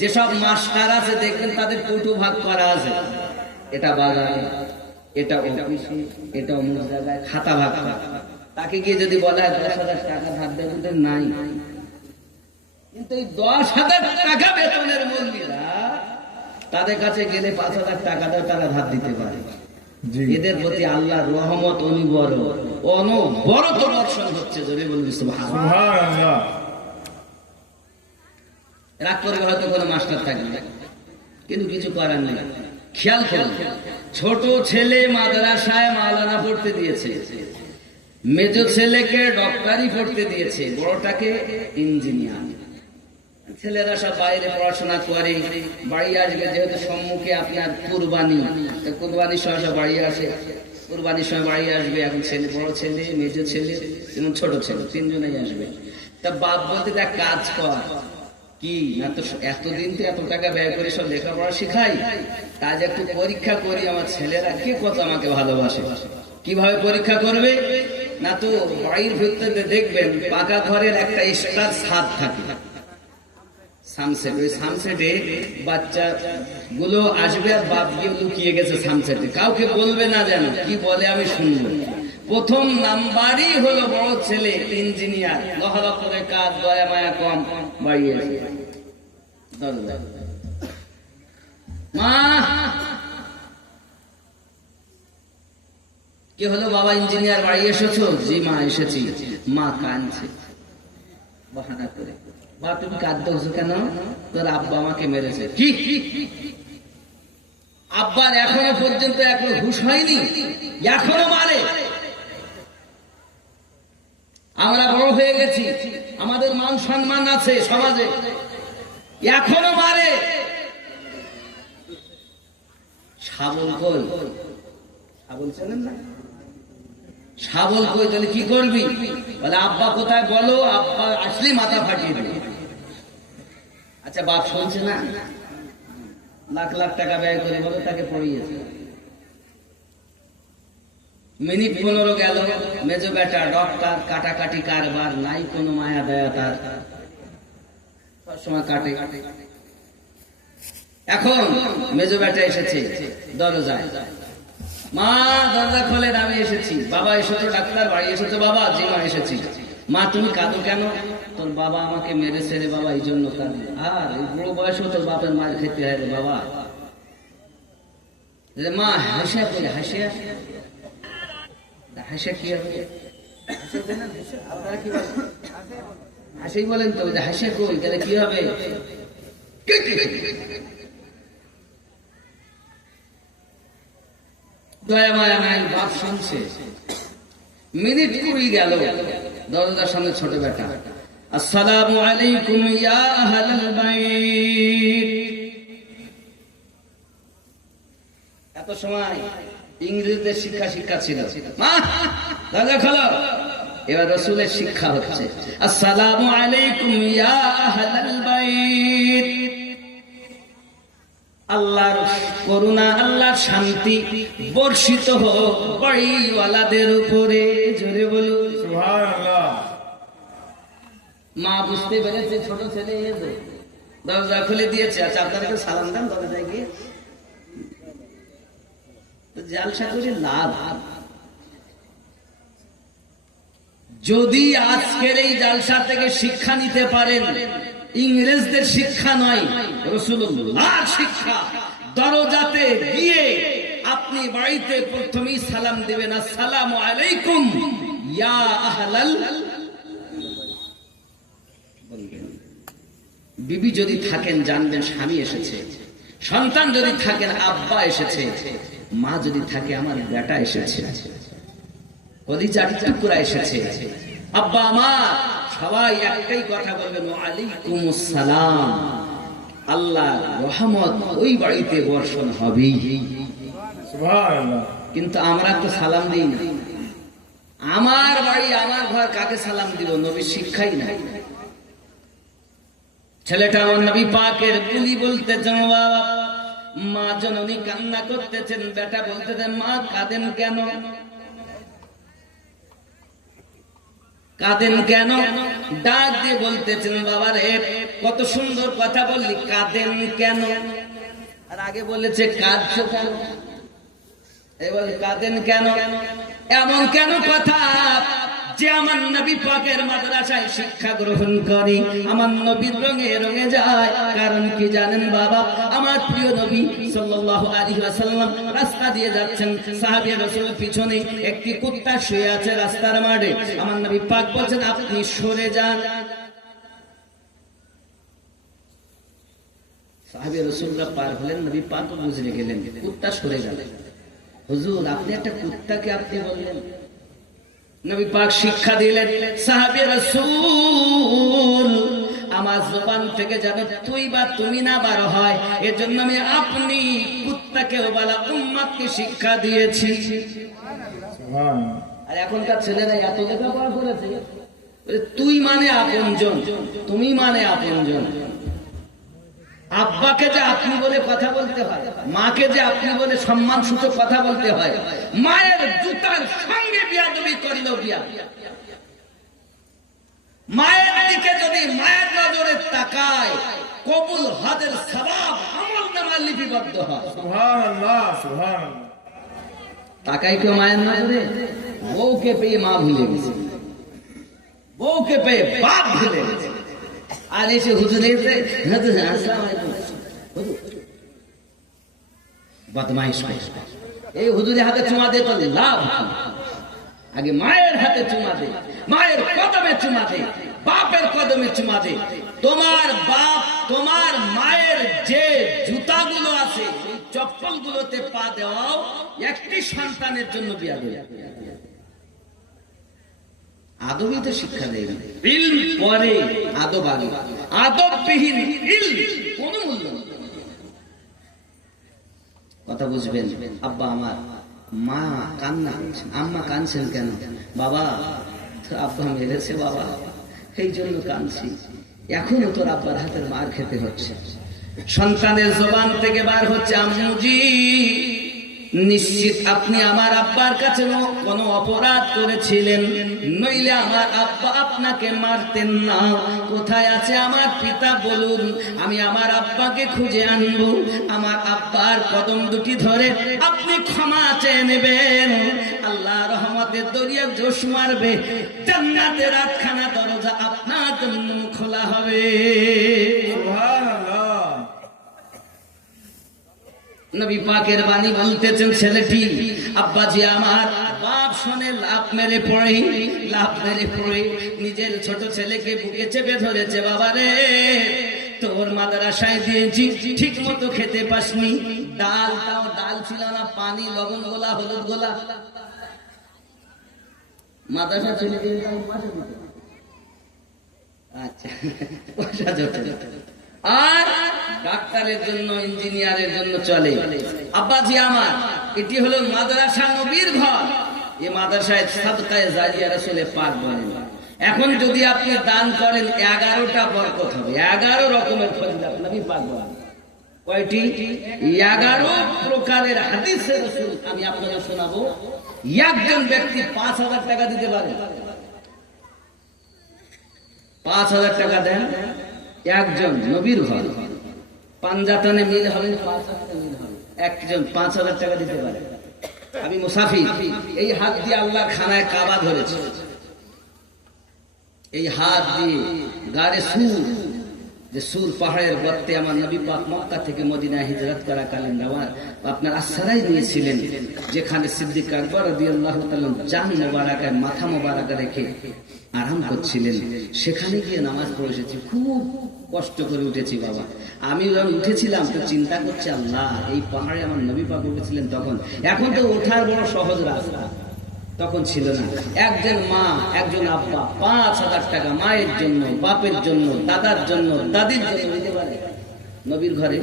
যেসব মাস্টার আছে দেখবেন তাদের কৌটো ভাগ করা আছে, এটা বাজারে, এটা অফিসে, এটা অন্য জায়গায়, খাতা ভাগ করা। তাকে গিয়ে যদি বলা হয় 10,000 টাকা ধার দেবেন, নাই। কিন্তু এই 10,000 টাকা বেতনের মূল্যরা তাদের কাছে গেলে 5,000 টাকা দেয়, তারা ধার দিতে পারে। জি। এদের প্রতি আল্লাহর রহমত অনবরত বর্ষণ হচ্ছে। জোরে বলবি সুবহানাল্লাহ। সুবহানাল্লাহ। রাগ করবে হয়তো কোনো মাস্টার থাকবে, কিন্তু কিছু করার নেই। খেয়াল করুন, ছোট ছেলে মাদ্রাসায় মাওলানা পড়তে দিয়েছে, মেজ ছেলেকে ডক্টরি পড়তে দিয়েছে, বড়টাকে ইঞ্জিনিয়ার। ছেলেরা সব বাইরে পড়াশোনা করে, বাড়ি আসবে, যেহেতু সম্মুখে আপনার কুরবানির সময় সব বাড়ি আসে, কুরবানির সময় বাড়ি আসবে। এখন ছেলে, বড় ছেলে, মেজ ছেলে এবং ছোট ছেলে, 3 জনেই আসবে। তা বাপ বলতে দেখ কাজ কর, কি না তো এতদিন তো এত টাকা ব্যয় করে সব লেখাপড়া শিখাই, কাজ একটু পরীক্ষা করি, আমার ছেলেরা কে কত আমাকে ভালোবাসে। কিভাবে পরীক্ষা করবে? না তো বাড়ির ভিতরে দেখবেন পাকা ঘরের একটা স্টার ছাদ থাকে, সানসেট, ওই সানসেটে বাচ্চা গুলো আসবে আর বাপ গিয়ে লুকিয়ে গেছে সানসেটে, কাউকে বলবে না, যেন কি বলে আমি শুনবো। প্রথম নাম্বারই হলো বড় ছেলে ইঞ্জিনিয়ার, লহা করে কাজ, দয়া মায়া কম, বাড়ি আসে। মা কি হলো বাবা, ইঞ্জিনিয়ার বাড়ি এসেছো? জি মা এসেছি। মা কাঁদছে বাহানা করে, বা তুমি কাঁদছো কেন? তোর আব্বা আমাকে মেরেছে। কি আব্বার এখনো পর্যন্ত এখনো হুঁশ হয়নি, এখনো মারে? আমরা বড় হয়ে গেছি, আমাদের মান সম্মান আছে সমাজে, এখনো মারে। শাবল কই? শাবল চেনেন না? শাবল কই? তাহলে কি করবি? বলে আব্বা কোথায় বলো, আব্বা আসলেই মাথা ফাটিয়ে দেবে। আচ্ছা বাপ শুনছে না? লাখ লাখ টাকা ব্যয় করে বলে তাকে পড়িয়েছে। মিনিট 15 গেল, মেজো বেটা ডক্টর, কাটাকাটি কারবার নাই, কোনো মায়া দয়া তার, সবসময় কাটে। এখন মেজো বেটা এসেছে দরজায়, মা দরজা খোলেন, আমি এসেছি। বাবা এসেছো ডাক্তার? বাড়ি এসেছো বাবা? জি মা এসেছি। মা তুমি কাঁদো কেন? তোর বাবা আমাকে মেরেছে রে বাবা, এই জন্য কাঁদি। আর এই বুড়ো বয়সেও তোর বাপের মার খেতে হয় রে বাবা। মা হাসিয়া করে, হাসিয়া হাসিয়া কি হবে? আপনারা কি বলেন? হাসি বলেন তো, হাসিয়া কই? তাহলে কি হবে? দয়া মায়া নাই, বাপ শুনছে। মিনিট 20 গেল, দরজার সামনে ছোট বেটা, আসসালামু আলাইকুম ইয়া আহলাল বাইত। এত সময় ইংরেজদের শিক্ষা ছিল। মা দরজা খোলো, এবার রাসূলের শিক্ষা হচ্ছে, আসসালামু আলাইকুম ইয়া আহলাল বাইত। আল্লাহর করুণা, আল্লাহর শান্তি বর্ষিত হোক বাড়িওয়ালাদের উপরে। জোরে বলুন সুবহানাল্লাহ। মা বুঝতে পেরেছে ছোট ছেলে এসে দরজা খুলে দিয়েছে, আচ্ছা আপনাদেরকে সালাম দেন দরজায় গিয়ে। জালসা করে লাভ, যদি আজকের এই জালসা থেকে শিক্ষা নিতে পারেন, ইংরেজদের শিক্ষা নয়, রাসূলুল্লাহর শিক্ষা। দরজাতে গিয়ে আপনি বাড়িতে প্রথমেই সালাম দিবেন, আসসালামু আলাইকুম ইয়া আহলাল। বিবি যদি থাকেন জানবেন স্বামী এসেছে, সন্তান যদি থাকেন আব্বা এসেছে, মা যদি থাকে আমার বেটা এসেছে, কলিজার টুকরা এসেছে, আব্বা আমার। সবাই একটাই কথা বলবেন, ওয়ালাইকুমুস সালাম। আল্লাহ রহমত ওই বাড়িতে বর্ষণ হবেই। সুবহানাল্লাহ। কিন্তু আমরা তো সালাম দিই না। আমার বাড়ি আমার ঘর, কাকে সালাম দিব? নবীর শিক্ষাই নাই। ছেলেটা আমার নবী পাকের বুলি বলতেছেন, বাবা মা জননী কান্না করতেছেন, বেটা বলতেছেন মা কাঁদেন কেন, কাঁদেন কেন? ডাক দিয়ে বলতেছেন, বাবা রে কত সুন্দর কথা বললি, কাঁদেন কেন? আর আগে বলেছে কাঁদছো কেন, এবার কাঁদেন কেন? এমন কেন কথা যে আমার নবী পাকের মাদ্রাসায় শিক্ষা গ্রহণ করে আমার নবীর রঙে রঙে যায়। কারণ কি জানেন বাবা? আমার প্রিয় নবী সাল্লাল্লাহু আলাইহি ওয়াসাল্লাম রাস্তা দিয়ে যাচ্ছেন, সাহাবী রাসূলের পিছনে একটি কুত্তা শুয়ে আছে রাস্তার মাঝে। আমার নবী পাক বলেন আপনি সরে যান। সাহাবী রাসূলরা পার হলেন, নবী পাক বুঝে গেলেন, কুত্তা সরে গেল। হুজুর আপনি একটা কুত্তাকে আপনি বললেন? নবী পাক শিক্ষা দিলেন, সাহাবী রাসূল আমার জবান থেকে যাবে তুই বা তুমি না বার হয়, এজন্য আমি আপনি কুত্তাকে বলা উম্মতকে শিক্ষা দিয়েছি। সুবহানাল্লাহ। আর এখনকার ছেলেরা এত লেখাপড়া করেছে, তুই মানে আপনজন, তুমি মানে আপনজন। আব্বাকে যে আপনি বলে কথা বলতে হয়, মাকে যে আপনি বলে সম্মান সূচক কথা বলতে হয়, মায়ের জুতার সঙ্গে বিয়াদবি করিলেও বিয়া। মায়ের দিকে যদি মায়ের নজরে তাকায়, কবুল হজের সওয়াব আমলনামা লিপিবদ্ধ হয়। সুবহানাল্লাহ। সুবহানাল্লাহ। তাকাই কেউ মায়ের নজরে? বউকে পেয়ে মা ভুলে গেছে, বউকে পেয়ে বাপ ভুলে গেছে। আর এসে হুজুর এসে আসসালামু আলাইকুম, বদমাইশ এই হুজুরের হাতে চুমা দে তো লাভ। আগে মায়ের হাতে চুমা দে, মায়ের কদমে চুমা দে, বাপের কদমে চুমা দে। তোমার বাপ তোমার মায়ের যে জুতাগুলো আছে এই চপ্পল গুলোতে পা দেওয়াও একটি সন্তানের জন্য বিয়া দেয়া। আদবই তো শিক্ষা দেয়, ইলম পরে আদব আগে, আদববিহীন ইলম কোনো মূল্য নেই। কথা বুঝবেন? আব্বা আমার, মা কান্না করছেন, আম্মা কাঁদছেন কেন? বাবা আব্বা মেরেছে বাবা, এই জন্য কাঁদছি। এখনো তোর আব্বার হাতের মার খেতে হচ্ছে। সন্তানের জবান থেকে বার হচ্ছে আম্মুজি নিশ্চিত আপনি আমার আব্বার কাছে কোনো অপরাধ করেছিলেন, নইলে আমার আব্বা আপনাকে মারতেন না। কোথায় আছে আমার পিতা বলুন, আমি আমার আব্বাকে খুঁজে আনবো। আমার আব্বার কদম দুটি ধরে আপনি ক্ষমা চেয়ে নেবেন। আল্লাহ রহমতের দরিয়া জোশ মারবে, জান্নাতের আটখানা দরজা আপনার জন্য খোলা হবে। সুবহানাল্লাহ। নবী পাকের বাণী বলতেছেন, ছেলেটি আব্বাজি আমার বাপ শুনে লাভ মেরে পড়ে, লাভ মেরে পড়ে নিজের ছোট ছেলেকে বুকে চেপে ধরেছে। বাবা রে তোর মাদ্রাসায় দিয়েছি ঠিক মতো খেতে পাসনি, ডাল তাও ডাল ছিল না, পানি লবণ গোলা হলুদ গোলা। মাদ্রাসা ছেলে দিয়ে আচ্ছা পয়সা যত, আর ডাক্তারের জন্য ইঞ্জিনিয়ারের জন্য চলে। আব্বাজি আমার এটি হলো মাদ্রাসা নবীর ঘর, এই মাদ্রাসায় সাদকায়ে জারিয়া রাসূলে পাক বলেন। এখন যদি আপনি দান করেন 11টা বরকত হবে, 11 রকমের ফজিলত নবী পাক বলেন। কয়টি? 11 প্রকারের হাদিসে রাসূল আমি আপনাদের শোনাবো। একজন ব্যক্তি 5000 টাকা দিতে পারে, 5000 টাকা দেন, একজন নবীর ঘর পাঞ্জাতনে মিল হবে, 5000 মিল হবে, একজন 5000 টাকা দিতে পারে। আমি মুসাফির, এই হাত দিয়ে আল্লাহ খানায় কাবা ধরেছে, এই হাত দিয়ে গারে সুর, যে সুর পাহাড়ের গর্তে আমার নবী পাক মক্কা থেকে মদিনায় হিজরত করাকালীন আপনার আশ্রয় নিয়েছিলেন, যেখানে সিদ্দিক আকবর রাদিয়াল্লাহু তাআলা জান মোবারকায় মাথা মোবারকা রেখে আরাম করছিলেন, সেখানে গিয়ে নামাজ পড়ে এসেছি। খুব কষ্ট করে উঠেছি বাবা। আমি যখন উঠেছিলাম তো চিন্তা করছি, আল্লাহ এই পাহাড়ে আমার নবী পাক উঠেছিলেন তখন, এখন তো ওঠার বড় সহজ রাস্তা, তখন ছিল না। একজন মা, একজন আব্বা 5000 টাকা মায়ের জন্য, বাপের জন্য, দাদার জন্য, দাদির জন্য দিতে পারে। নবীর ঘরে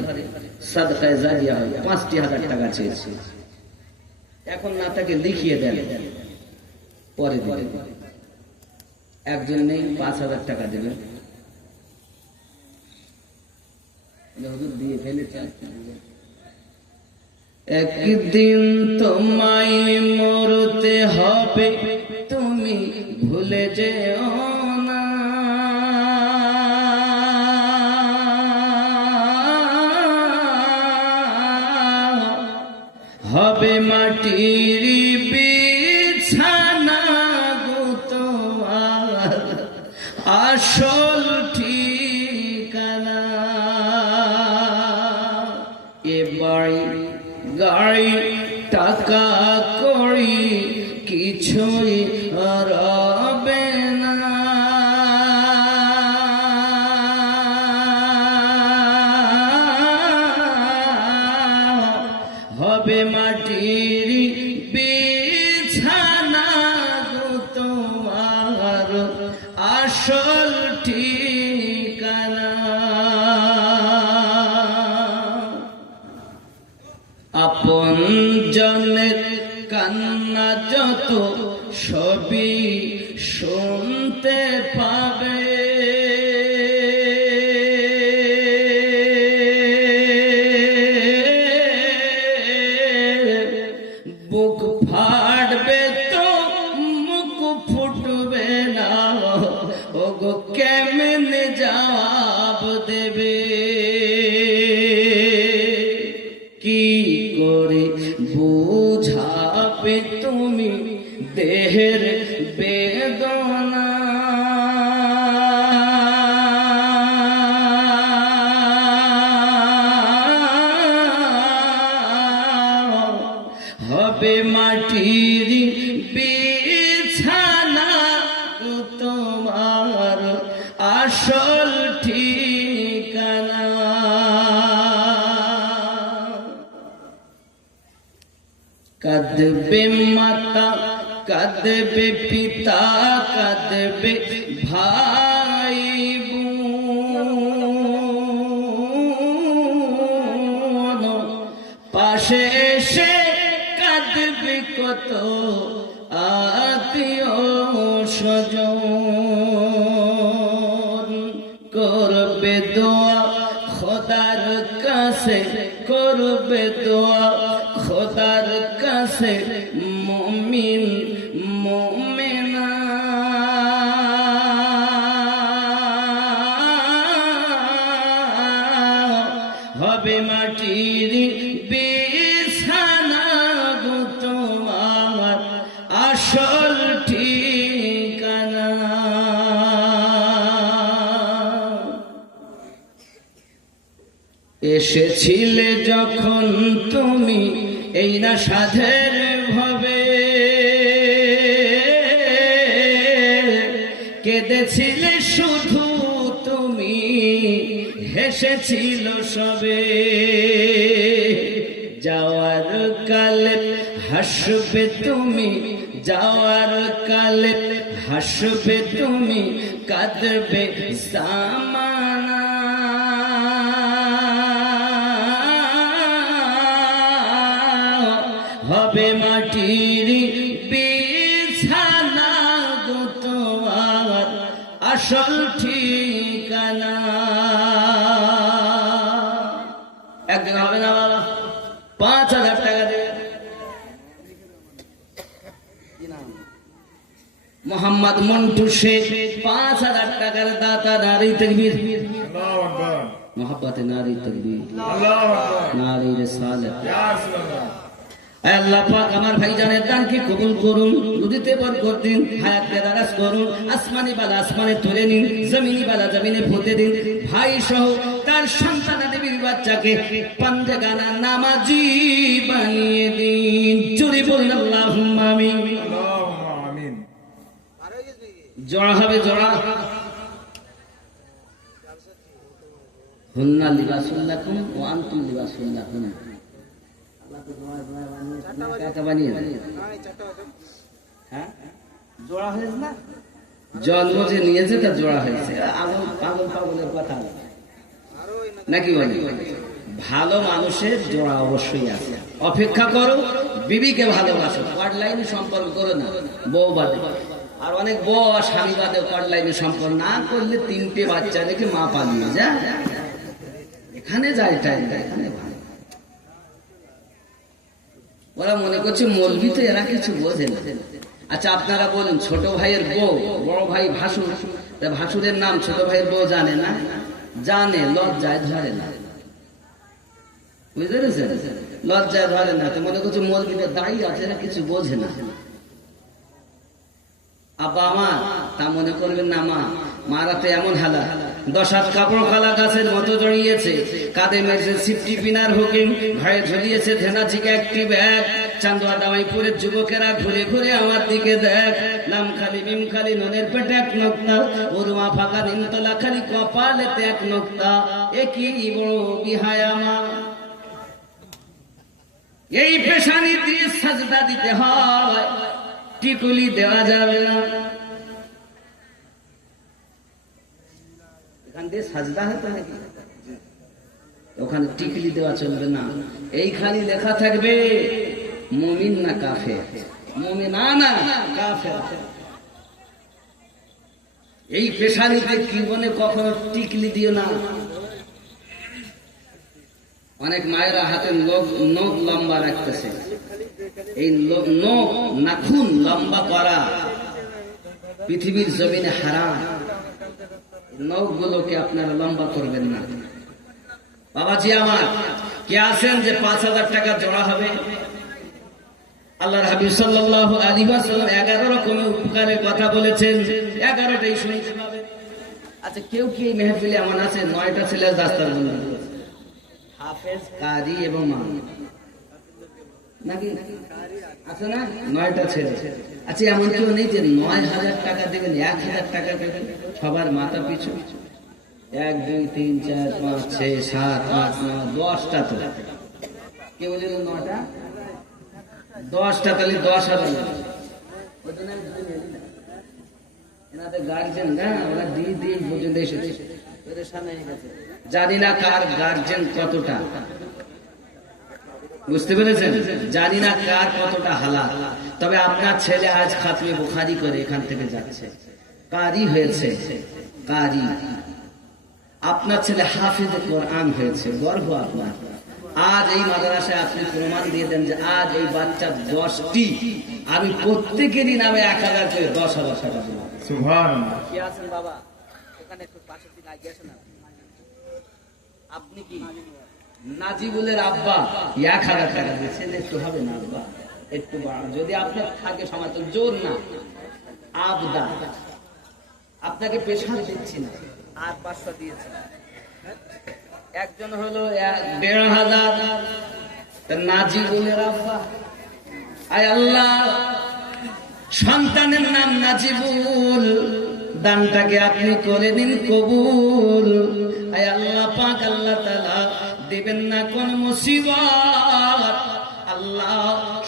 সাদকায়ে জারিয়া হয়, 5000 টাকা চেয়েছে। এখন না তাকে লিখিয়ে দেন, পরে পরে একজন নেই 5000 টাকা দেবেন, হুজুর দিয়ে ফেলেছে। একদিন তোমায় মরতে হবে, তুমি ভুলে যেও না, হবে মাটির বিছানা গো তোমার আসল ঠিকানা। এ বাড়ি গাড়ি টাকা করি কিছুই রবে না, হবে মাটির বিছানা গো তোমার আসল ঠিকানা। আপন জনের কান্না যত সবই শুনতে পাবে, বুক ফাটবে তো মুখ ফুটবে না, ওগো কেমনে জবাব দেবে, কি করে বুঝাবে তুমি দেহের বেদনা, হবে মাটির বিছানা তোমার আসল ঠিকানা। কাঁদবে মাতা, কাঁদবে পিতা, কাঁদবে ভাই বোন, পাশে এসে কাঁদবে কত আত্মীয় স্বজন, করবে দোয়া খোদার কাছে, করবে দোয়া খোদার কাছে মুমিন মুমিনা, হবে মাটির বিছানা গো তোমার আসল ঠিকানা। এসেছিলে যখন তুমি এই না সাধের ভাবে, কেঁদেছিলে শুধু তুমি, হেসেছিল সবে, যাওয়ার কালে হাসবে তুমি, যাওয়ার কালে হাসবে তুমি, কাঁদবে জামানা, হবে মাটির আসল ঠিকানা। একদিন হবে না বাবা, 5,000 টাকা দেবে। মোহাম্মদ মন্টু শেখ 5,000 টাকার দাতা। নারী তাকবীর, আল্লাহু আকবার, মোহাব্বতে নারী তাকবীর, আল্লাহু আকবার, নারী রিসালাত। ইয়া রাসূলুল্লাহ। আল্লাহ পাক আমার ভাইজানের দানকে কবুল করুন, রুজিতে বরকত দিন, হায়াতে দারাজ করুন, আসমানি বালা আসমানে তুলে নিন, জমিনি বালা জমিনে পুঁতে দিন। ভাই সহ তার সন্তানাদি বাচ্চাকে পান্দেগানা নামাজি বানিয়ে দিন। জোরে বলুন আল্লাহুম্মা আমিন। আল্লাহুম্মা আমিন। জোড়া হবে, জোড়া। হুন্না লিবাসুল লাকুম ওয়া আনতুম লিবাসুল লাহুম। জন্ম যে নিয়েছে তা জোড়া হয়েছে। পাগল পাগলের কথা নাকি বলি? ভালো মানুষের জোড়া অবশ্যই আছে। অপেক্ষা করো, বিবিকে ভালোবাসো, কট লাইনে সম্পর্ক করো না, বউ বাদে। আর অনেক বউ আর স্বামী বাদে কট লাইনে সম্পর্ক না করলে 3টে বাচ্চা রেখে মা পালিয়ে যা, এখানে যায় টাইম, এখানে ভালো। ওরা মনে করছে মৌলবি তো, এরা কিছু বোঝে না। আচ্ছা আপনারা বলুন, ছোট ভাইয়ের বউ, বড় ভাই ভাসুর, ভাসুরের নাম ছোট ভাইয়ের বউ জানে না? জানে, লজ্জায় ধরে না। বুঝতে পেরেছেন? লজ্জায় ধরে না। তো মনে করছে মৌলবিদের দাঁড়িয়ে আছে, এরা কিছু বোঝে না। আব্বা আমার তা মনে করবেন না। মারাতে এমন হালা, 10 হাত কাপড় খালা গাছের মতো জড়িয়েছে, কাঁধে মেরেছে সিফটি পিনার হুকিং, ঘাড়ে ঝুলিয়েছে ধেনাচিকে একটি ব্যাগ। চান্দুয়া দামাইপুরের যুবকেরা ঘুরে ঘুরে আমার দিকে দেখ। নামখালি মিমখালি ননের পেটে 1 নোক্তা, ওরমা ফাঁকা নিমতলা খালি কপালেতে 1 নোক্তা। একই বড় বিহায় আমার, এই পেশানি দিয়ে সাজদা দিতে হয়, টিকুলি দেওয়া যাবে না। এখান দিয়ে সাজদা হতো নাকি? ওখানে টিকলি দেওয়া চলবে না। এইখানে লেখা থাকবে মুমিন না কাফের, মুমিনা না কাফের। এই পেশানিতে কি বলে কখনো টিকলি দিও না। অনেক মায়েরা হাতে নখ লম্বা রাখতেছে। এই নখ নাখুন লম্বা করা পৃথিবীর জমিনে হারাম। নখগুলোকে আপনারা লম্বা করবেন না। বাবাজি আমার, কে আছেন যে 5,000 টাকা জোড়া হবে? আল্লাহর হাবিব সাল্লাল্লাহু আলাইহি ওয়াসাল্লাম 11 রকমের উপকারের কথা বলেছেন, 11টাই শুনতে পাবেন। আচ্ছা কেউ কি এই মেহফিলে এমন আছে 9টা ছেলে দাস্তার বন্ধ করেছে? হাফেজ, কারি এবং ইমাম নাকি আছে না? 9টা ছেলে। আচ্ছা এমন কেউ নেই যে 9,000 টাকা দেবেন, 1,000 টাকা দেবেন সবার মাথা পিছু? 1 2 3 4 5 6 7 8 9 10টা তো কেউ বলছিল 9টা 10টা, তাহলে 10,000। এনাদের গার্জেন না, ওরা দিয়ে পর্যন্ত এসেছে, জানি না কার গার্জেন কতটা, বুঝতে পেরেছেন? জানি না কার কতটা হালাল। তবে আপনার ছেলে আজ খাতমে বুখারী করে এখান থেকে যাচ্ছে, কারি হয়েছে, কারি। আপনার ছেলে হাফিজে কোরআন হয়েছে, গর্ব আপনার। আজ এই মাদ্রাসায় আপনি প্রমাণ দিয়ে দেন যে আজ এই বাচ্চা 10টি, আমি প্রত্যেকেরই নামে 1,000 করে 10,000 টাকা দেব। সুবহানাল্লাহ। কি আছেন বাবা? ওখানে একটু পাশে দিন, লাগিয়ে আসেন। আপনি কি নাজিবুলের আব্বা 1,000 টাকা দিয়েছেন? একটু হবে না আব্বা, একটু যদি আপনার থাকে সমাজ, জোর না, আবদা। আপনাকে পেশার দিচ্ছি না, আর 500 দিয়েছেন। একজন হলো 1,500, নাজিবুলের আব্বা। আয় আল্লাহ, সন্তানের নাম নাজিবুল, দানটাকে আপনি করে দিন কবুল। আয় আল্লাহ পাক, আল্লাহ তাআলা দিবেন না কোন মুসিবত। আল্লাহ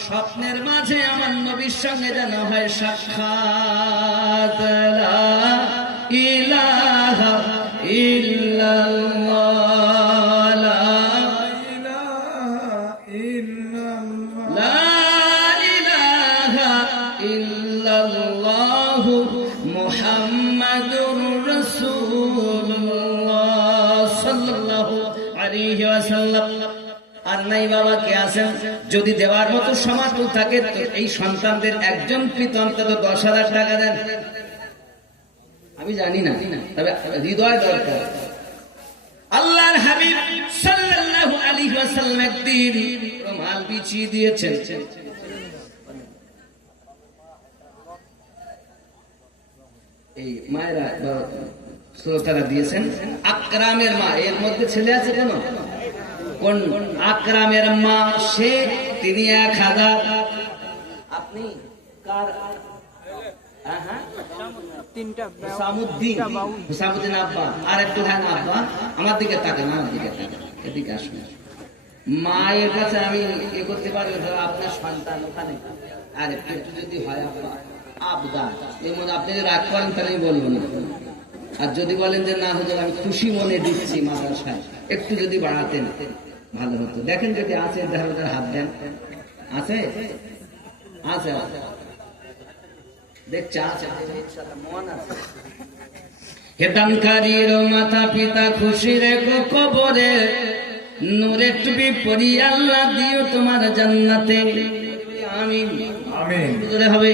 স্বপ্নের মাঝে আমার নবীর সঙ্গে যেন হয় সাক্ষাৎ। লা ইলাহা ইল্লাল্লাহ, লা ইলাহা ইল্লাল্লাহ, লা ইলাহা ইল্লাল্লাহ মুহাম্মাদুর ওয়াসাল্লাম। আর নাই বাবা কে আছেন? যদি দেওয়ার মতো সামর্থ্য থাকে তো এই সন্তানদের একজন পিতা অন্তত 10,000 টাকা দেন। আমি জানি না, তবে হৃদয় দরকার। আল্লাহর হাবিব সাল্লাল্লাহু আলাইহি ওয়াসাল্লাম একদিন রুমাল বিছিয়ে দিয়েছেন। এই মায়েরা শ্রোতারা দিয়েছেন আকরামের মা। এর মধ্যে ছেলে আছে কেন? কোন আকরামের মা? সে তিনি 1000। আপনি কার? হুসামুদ্দিন আব্বা। আর একটু হ্যাঁ আব্বা, আমার দিকে তাকান, আমার দিকে তাকান, এদিকে আসুন। মায়ের কাছে আমি এ করতে পারি, আপনার সন্তান ওখানে আর একটু যদি হয় আব্বা আবদার, এর মধ্যে আপনি যদি রাগ করেন তাহলে আমি বলবো না। আর যদি বলেন যে না হুজুর আমি খুশি মনে দিচ্ছি মাদ্রাসায়, একটু যদি বাড়াতেন ভালো হতো। দেখেন যদি আছে ধারে হাত দেন। আছে আছে দেখছে, আছে মন আছে। হেদানকারীর মাতা পিতা খুশি রেখো কবরে, নূরে টুপি পরি আল্লাহ দিও তোমার জান্নাতে। আমিন আমিন জোরে হবে।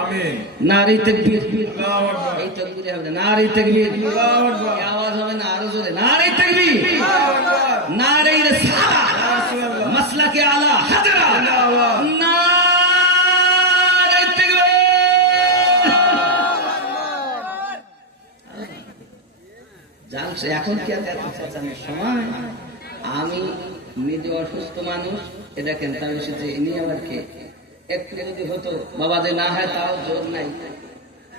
আমিন। নারী তাকবীর। আল্লাহু আকবার। এই তাকবীরে হবে না, নারী তাকবীর। আল্লাহু আকবার। এই আওয়াজ হবে না, আরো জোরে নারী তাকবীর। আল্লাহু আকবার। নারী রিসালাত, রাসূলুল্লাহ। মাসলাকে আলা হাজরা, জিন্দাবাদ। নারী তাকবীর। জানছে এখন কি আর এত চেঁচানোর সময়? আমি নিজে অসুস্থ মানুষ, এ দেখেন তাই এসেছে, ইনি আবার কে? একটু যদি হতো বাবা যে না হয় তাও জোর নাই,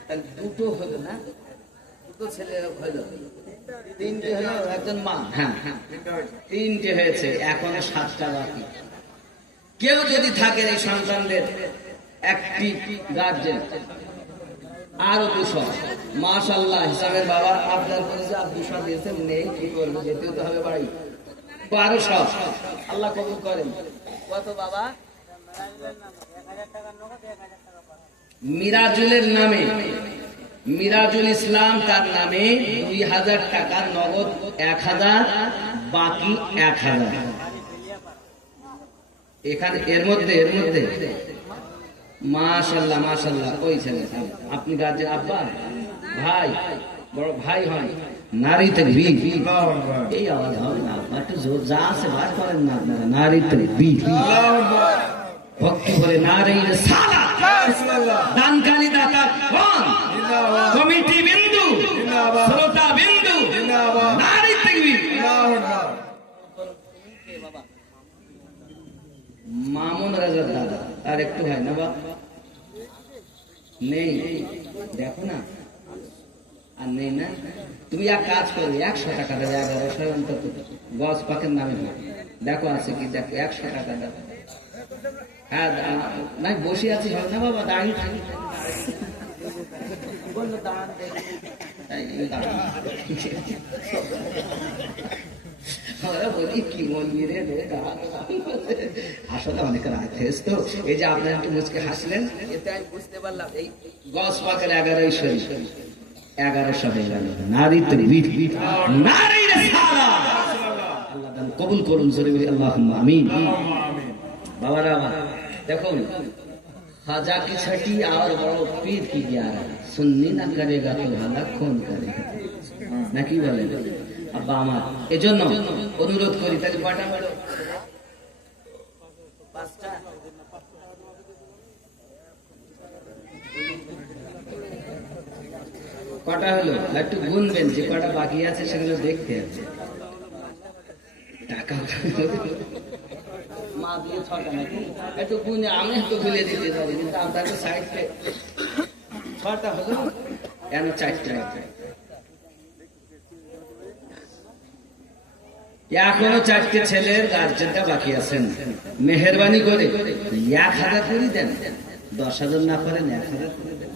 তাহলে দুটো হলো না, দুটো ছেলে হলো, 3টে হলো, একজন মা। হ্যাঁ হ্যাঁ 3টে হয়েছে, এখনো 7টা বাকি। কেউ যদি থাকেন এই সন্তানদের একটি গার্জেন, আরো 200 মাশাআল্লাহ হিসাবের বাবা আপনার করে যে 200 দিয়েছেন, নেই কি করবো, যেতেও তো হবে বাড়ি। 1200 আল্লাহ কবুল করেন। কত বাবা? মিরাজুলের নামে, মিরাজুল ইসলাম তার নামে 2000 টাকা নগদ, 1000 বাকি 1000। এখানে এর মধ্যে মাশাআল্লাহ মাশাআল্লাহ। ওই ছেলে আপনি গার্জেন আব্বা, ভাই, বড় ভাই হন। নারী তাকবীর। আল্লাহু আকবার। এই আওয়াজ হবে না, একটু জোর যা আছে বার করেন না আপনারা। নারী তাকবীর। আল্লাহু আকবার। ভক্তি করে নারী রিসালাত। রাসূলুল্লাহ। দানকারী দাতা কোন? জিন্দাবাদ। কমিটি বিন্দু, জিন্দাবাদ। শ্রোতা বিন্দু, জিন্দাবাদ। নারী তাকবীর। আল্লাহু আকবার। মামুন রাজার দাদা। আর একটু হয় না বাবা? নেই, দেখো না, আর নেই না। তুমি এক কাজ করো, 100 টাকা দেবে, 1100 অন্তত গজ পাকের নামে হোক। দেখো আছে কি, দেখো 100 টাকা দেবে। হ্যাঁ নাই বসে আছি, হবে না বাবা? দাঁড়িয়ে বললো দাঁড়ান, বলি কি বলবি রে, আসলে অনেক রাত হয়েছে তো, এই যে আপনার একটু মুচকে হাসলেন, এতে আমি বুঝতে পারলাম এই গজ পাকের 1100 1100 হয়ে গেল। নারী তাকবীর, নারী রিসালাত। আল্লাহ দান কবুল করুন, জোরে বলি আল্লাহুম্মা আমিন। আল্লাহুম্মা আমিন। বাবারা আমার দেখুন, খাজা की छठी और बड़ो पीर की 11, सुन्नी ना करेगा तो भला कौन करेगा, নাকি বলেন আব্বা আমার? এজন্য অনুরোধ করি, তাহলে কয়টা হলো? 5টা। কটা হলো একটু গুনবেন, যে কটা বাকি আছে সেগুলো দেখতে আছে। টাকা মা দিয়ে 6টা নাকি, একটু গুনে আমি একটু ভুলে দিতে পারি, কিন্তু আপনার তো সাইডে 6টা হলো, কেন 4টা? এখনো 4টে ছেলের গার্জেনটা বাকি আছেন, মেহেরবানি করে 1000 করে দেন। 10,000 না পারেন 1000 করে দেন,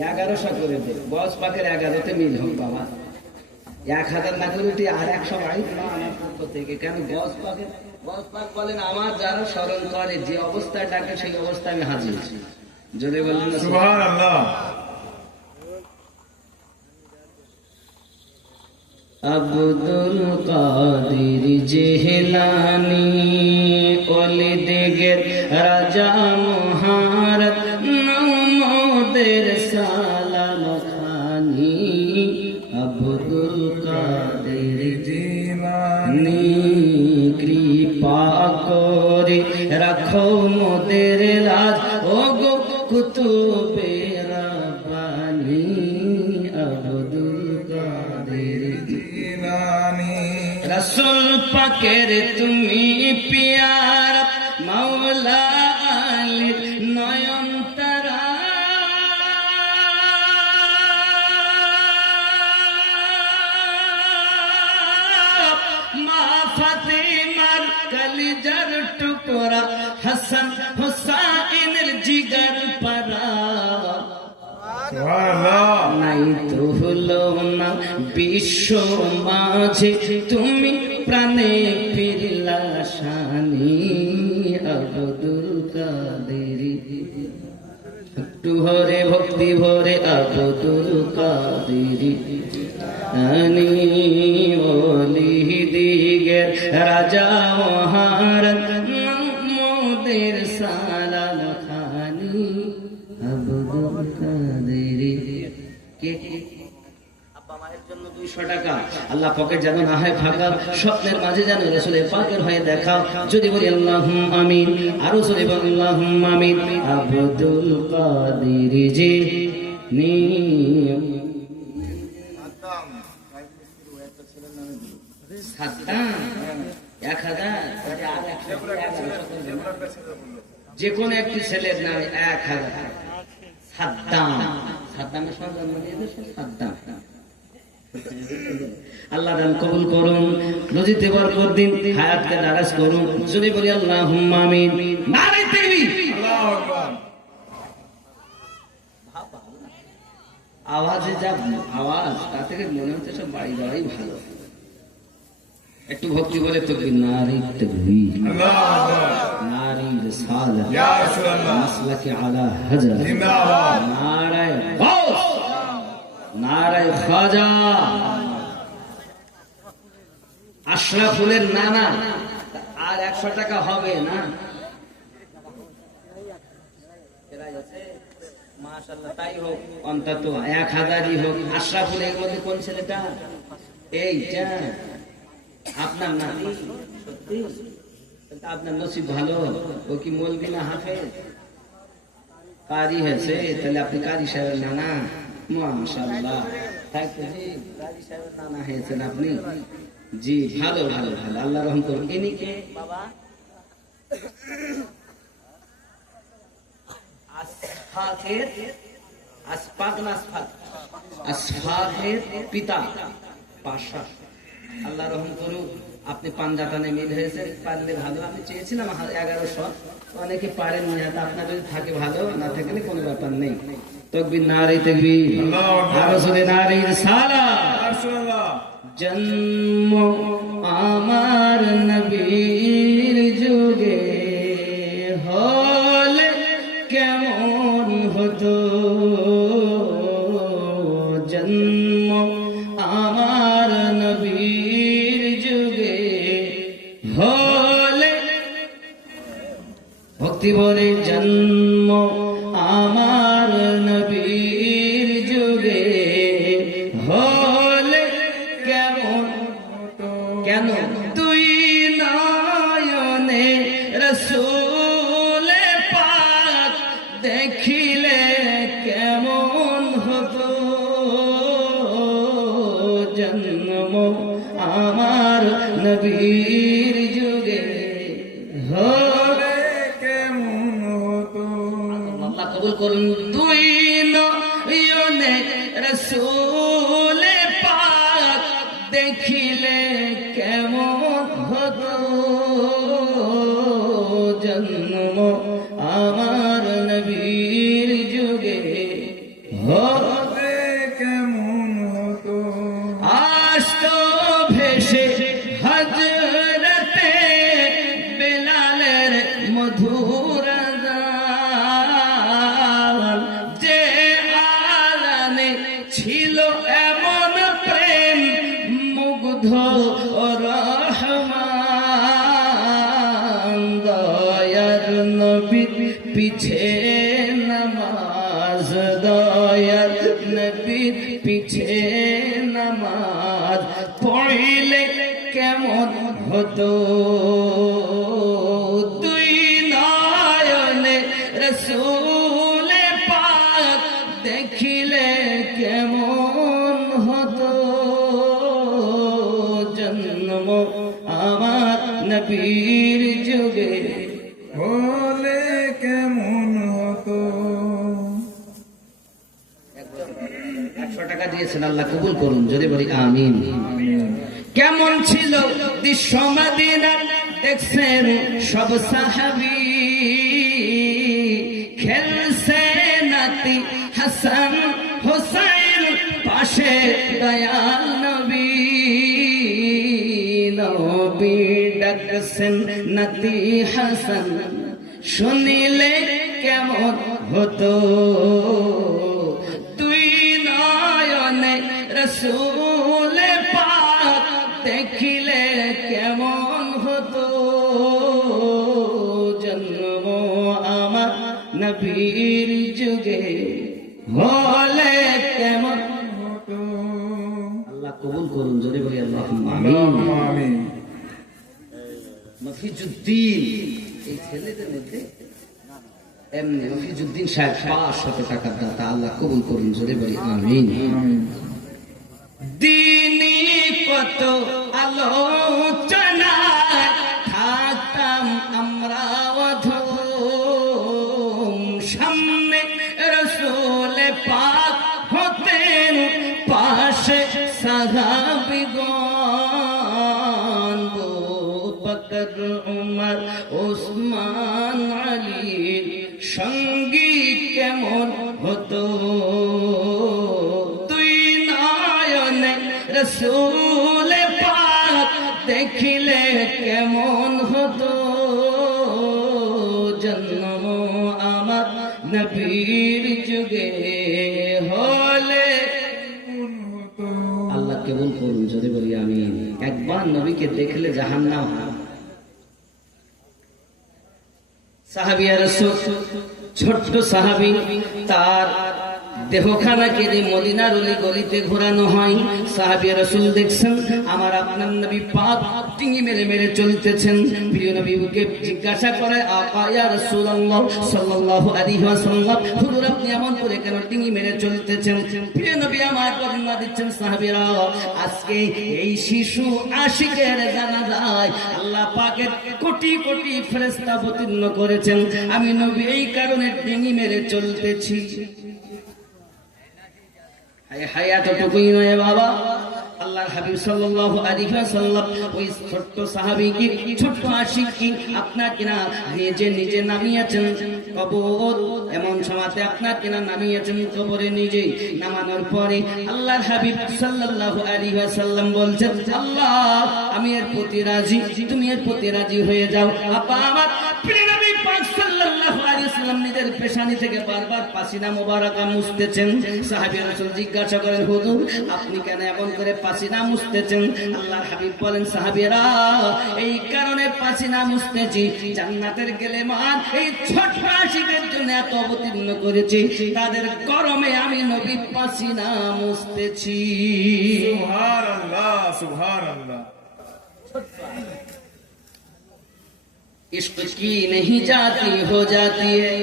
1100 করে দেন। গজ পাকের 11তে মিল হোক বাবা। 1000 না করে আর 100 বাড়ি না আমার পক্ষ থেকে। কেন? গজ পাক বলেন আমার যারা স্মরণ করে, যে অবস্থায় ডাকে সেই অবস্থায় আমি হাজির। জোরে বললেন না? সুবহানাল্লাহ। আব্দুল কাদের জিলানী ওলি দিগের রাজা মহারত নমদের সালাম খানি আব্দুল কাদের জিলানী কৃপা করে রাখো মোদের লাজ ও গো কুতুবে রাব্বানী আব্দুল কাদের জিলানী রসুল পাকের তুমি পিয়ার মাওলা আলীর নয়ন তারা মা ফাতিমার কলিজার টুকরা হাসান হুসাইনের জিগার পারা সুবহানাল্লাহ। নাই তো হলো না বিশ্ব মাঝে তুমি প্রাণে ফিরলা শানি আব্দুল কাদের একটু হরে ভক্তি ভরে আব্দুল কাদের আনি ওলি দিগের রাজা মহারত মোদের সালাম খানি আব্দুল কাদের কে আব্বা মায়ের জন্য 200 টাকা আল্লাহ পকেট যেন না হয় ফাঁকা স্বপ্নের মাঝে যেন রাসূলের পাকের হয়ে দেখা যদি বলি আল্লাহুম্মা আমিন আরো যদি বলি আল্লাহুম্মা আমিন আব্দুল কাদের জি নি সাদ্দাম 1000 যে কোন একটি ছেলের নামে 1000 সাদ্দাম সাদ্দামের সঙ্গে জন্ম দিয়েছে সাদ্দাম আল্লাহ দান কবুল করুন রুজিতে বরকত দিন হায়াতকে দারাজ করুন যদি বলি আল্লাহুম্মা আমিন নারে তাকবীর আল্লাহু আকবার। আওয়াজে যা আওয়াজ তা থেকে মনে হচ্ছে সব বাড়ি বাড়ি ভালো একটু ভক্তি বলে তাকবীর নারে তাকবীর আল্লাহু আকবার। নারী রিসালাত ইয়া রাসূলুল্লাহ। মাসলাকে আলা হযরত জিন্দাবাদ। নারায়ে গাউস নারায়ে খাজা আশরাফুলের নানা আর 100 টাকা হবে না মাশাআল্লাহ তাই হোক অন্তত 1000ই হোক আশরাফুলের মধ্যে কোন ছেলেটা এইটা আপনার নাতি সত্যি আপনার নসিব ভালো ও কি মৌলবি না হাফেজ কারি হয়েছে তাহলে আপনি কারি সাহেবের নানা মাশাআল্লাহ তাই তো জি কারি সাহেবের নানা হয়েছেন আপনি জি ভালো ভালো ভালো আল্লাহ রহম করুন ইনি কে বাবা আসফাকের আসফাক না আসফাক আসফাকের পিতা পাশা আল্লাহ রহম করুক আপনি পাঞ্জাটানে মিল হয়েছে পারলে ভালো আমি চেয়েছিলাম 1100 অনেকে পারেন না তা আপনার যদি থাকে ভালো না থাকলে কোনো ব্যাপার নেই তাকবীর নারে তাকবীর আল্লাহু আকবার। আর রাসূলে নারে রিসালাত ইয়া রাসূলুল্লাহ। জন্ম আমার নবীর যুগে হলে কেমন হতো জন্ম আমার নবীর যুগে হলে ভক্তি ভরে জন্ম আমার নবীর যুগে হলে কেমন কেন তুই নয়নে রসূল পাক দেখিলে কেমন হতো জন্ম আমার নবীর যুগে হবে কেমন হতো। আল্লাহ কবুল করুন দুই নয়নে রসূল পাক দেখিলে কেমন হতো জন্ম আমার নবীর যুগে হবে কেমন হতো। আস্ত ভেসে হযরতে বেলালের মধুর গান যে আলানে ছিল এমন প্রেম মুগ্ধ নামাজ দয়াল নবীর পিছে নামাজ পড়লে কেমন হতো দুই নয়নে রসূল পাক দেখিলে কেমন হতো জন্ম আমার নবীর যুগে হলে কেমন হতো 100 টাকা দিয়েছেন, আল্লাহ কবুল করুন, যদি বলি আমিন। কেমন ছিল দৃশ্য মদিনা দেখছেন সব সাহাবী, খেলছে নাতি হাসান হোসাইন পাশে দয়াল নবী, নবী ডাকছেন নাতি হাসান শুনিলে কেমন হতো দুই নয়নে রসূল পাক দেখিলে কেমন হতো জন্ম আমার নবীর যুগে হলে কেমন হতো। আল্লাহ কবুল করুন, যদি বলি আল্লাহুম্মা আল্লাহুম্মা আমিন। আমিন। মফিজুদ্দিন এই ছেলেদের মধ্যে এমনি মফিজুদ্দিন সাহেব 500 টাকার দাতা, আল্লাহ কবুল করুন, যদি বলি আমিন। আমিন। দিনী কত আলোচনা থাকতাম আমরা অধম, সামনে রসূল পাক হতেন পাশে সাহাবীগণ, আবু বকর উমর ওসমান আলীর সঙ্গী কেমন হতো তুই নয়নে রসূল পাক দেখিলে কেমন হতো জন্ম আমার নবীর যুগে হলে কেমন হতো। আল্লাহ কেবল করুন, যদি বলি আমিন। একবার নবীকে দেখলে জাহান্নাম হয়। সাহাবিয়া রাসূল ছোট্ট সাহাবী, তার দেহখানাকে যে মদিনার অলি গলিতে ঘোরানো হয়, সাহাবিয়া রাসূল দেখছেন আমার আপনার নবী পাক টিঙ্গি মেরে মেরে চলতেছেন। প্রিয় নবীকে জিজ্ঞাসা করে আপা ইয়া রাসূলুল্লাহ সাল্লাল্লাহু আলাইহি ওয়াসাল্লাম, হুজুর আপনি এমন করে কেন টিঙ্গি মেরে চলতেছেন? প্রিয় নবী আমার বর্ণনা দিচ্ছেন, সাহাবীরা আজকে এই শিশু আশিকের জানাজায় আল্লাহ পাকের কোটি কোটি ফেরেশতা অবতীর্ণ করেছেন, আমি নবী এই কারণে টিঙ্গি মেরে চলতেছি। হায়াতটুকুই নয় বাবা, আল্লাহর হাবিব সাল্লাল্লাহু আলাইহি ওয়াসাল্লাম ওই ছোট্ট সাহাবীকে, ছোট্ট আশিককে আপনার কিনা নিজে নামিয়েছেন কবর, এমন সময়তে আপনার কিনা নামিয়েছেন কবরে, নিজেই নামানোর পরে আল্লাহর হাবিব সাল্লাল্লাহু আলাইহি ওয়াসাল্লাম বলছেন, আল্লাহ আমি এর প্রতি রাজি, তুমি এর প্রতি রাজি হয়ে যাও। আপা আমার প্রিয় নবী পাক সাল্লাল্লাহু আলাইহি ওয়াসাল্লাম নিজের পেশানি থেকে বারবার পাসিনা মোবারকা মুছতেছেন। সাহাবী রাসূল জিজ্ঞাসা করেন, হুজুর আপনি কেন এমন করে পাসিনা মুছতেছেন? আল্লাহর হাবিব বলেন, সাহাবীরা এই কারণে পাসিনা মুছতেছি, জান্নাতের গেলেমান এই ছোট্ট আশিকের জন্য এত অবতীর্ণ করেছি, তাদের গরমে আমি নবী পাসিনা মুছতেছি। সুবহানাল্লাহ, সুবহানাল্লাহ। इश्क की नहीं जाती हो जाती है,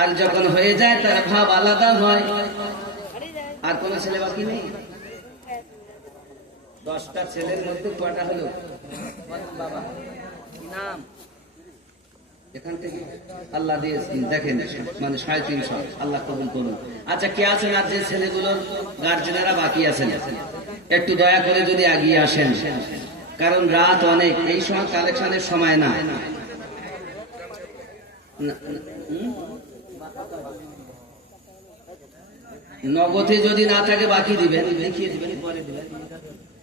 আর যখন হয়ে যায় তার ভাব আলাদা হয়। আর কোন ছেলে বাকি নেই? 10টা ছেলের মধ্যে কয়টা হলো বাবা? কি নাম? এখান থেকে আল্লাহ দিয়েছেন, দেখেন মানে 350। আল্লাহ কবুল করুন। আচ্ছা কে আছেন আর যে ছেলেগুলোর গার্জেনেরা বাকি আছেন, একটু দয়া করে যদি এগিয়ে আসেন, কারণ রাত অনেক, এই সময় কালেকশনের সময় না। নগদে যদি না থাকে বাকি দিবেন, দেখিয়ে দিবেন, পরে দিবেন,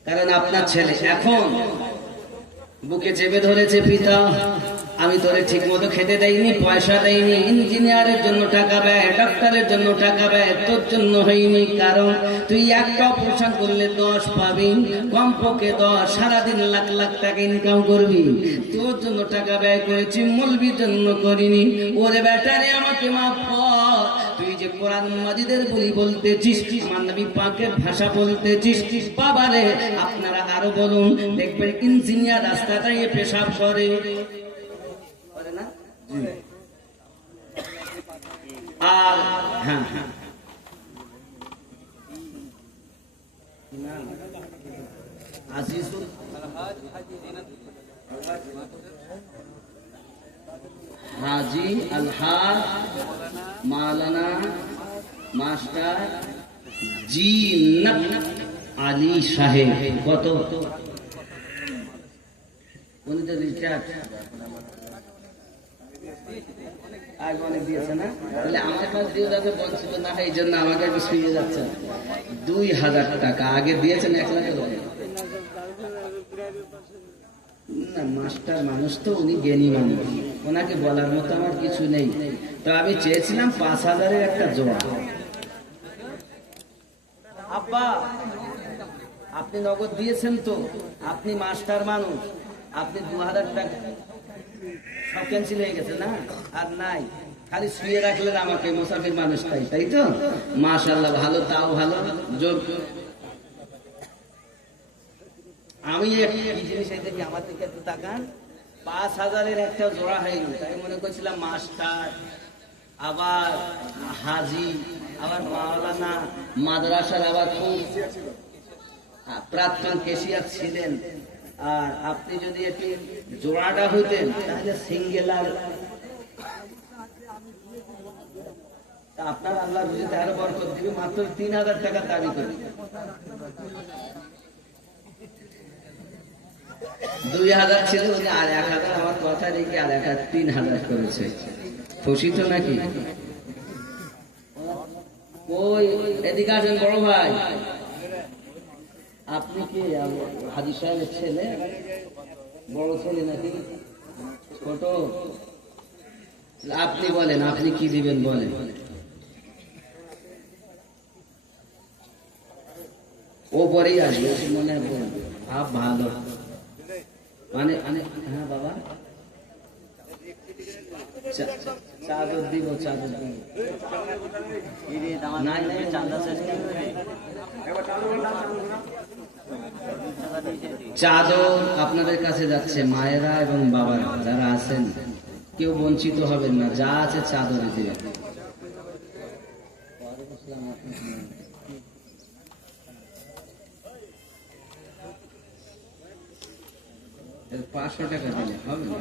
কারণ আপনার ছেলে এখন বুকে চেপে ধরেছে পিতা, আমি তোরে ঠিক মতো খেতে দেইনি, পয়সা দেইনি, ইঞ্জিনিয়ারের জন্য টাকা ব্যয়, ডাক্তারের জন্য টাকা ব্যয়, তোর জন্য হয়নি। কারণ তুই একটা অপারেশন করলে 10 পাবি, কমপক্ষে 10, সারাদিন লাখ লাখ টাকা ইনকাম করবি। তোর জন্য টাকা ব্যয় করেছি, মৌলবীর জন্য করিনি। ওরে বেটারে আমাকে মাফ কর। তুই যে কোরআন মাজিদের বলি বলতেছিস, আমার নবী পাকের ভাষা বলতেছিস, বাবারে আপনারা আরো বলুন, দেখবেন ইঞ্জিনিয়ার রাস্তাটাই পেশাব করে না? আর হ্যাঁ হ্যাঁ আজিজুল হাজি আলহাজ মাওলানা মাস্টার জিন্নাত আলী সাহেব। কত? উনি তো রিটায়ার্ড, আগে অনেক দিয়েছে না? তাহলে আমার কাছে দিয়ে যাবে বলছিল না, এই জন্য আমাকে একটু শুয়ে যাচ্ছে। 2000 টাকা আগে দিয়েছেন, 1 লাখের না। মাস্টার মানুষ তো, উনি জ্ঞানী মানুষ, ওনাকে বলার মতো আমার কিছু নেই। তো আমি চেয়েছিলাম 5000-এর একটা জোড়া। আব্বা আপনি নগদ দিয়েছেন তো, আপনি মাস্টার মানুষ, আপনি 2000 টাকা সব ক্যান্সেল হয়ে গেছে না? আর নাই, খালি শুয়ে রাখলেন আমাকে, মুসাফির মানুষ তাই, তাই তো? মাশাআল্লাহ, ভালো, তাও ভালো। জোর আমি কি জিনিস এই দেখি, আমার দিকে একটু তাকান। 5000-এর একটা জোড়া হয়নি, তাই মনে করছিলাম মাস্টার, আবার হাজি, আবার মাওলানা, মাদ্রাসার আবার খুব প্রাক্তন কেশিয়ার ছিলেন। আর আপনি যদি একটু জোড়াটা হইতেন তাহলে সিঙ্গেল। আর আপনার আল্লাহ রুজিতে আরো বরকত দিবে। মাত্র 3000 টাকা দাবি করি। 2000 ছিল, আর 1000 আমার কথা রেখে আর 3000 করেছে। খুশি তো নাকি? ওই এদিকে আসেন বড় ভাই, আপনি কি হাজি সাহেবের ছেলে? বড় ছেলে নাকি ছোট? আপনি বলেন, আপনি কি দিবেন বলেন। ও পরেই আসবে, মনে হয় বলবে। ভালো মানে হ্যাঁ বাবা, চাদর দিব, চাদর দিব। নাই নাই, চাঁদা চাদর আপনাদের কাছে যাচ্ছে, মায়েরা এবং বাবারা যারা আছেন কেউ বঞ্চিত হবেন না, যা আছে চাদরে দিয়ে। 500 টাকা দিলে হবে না?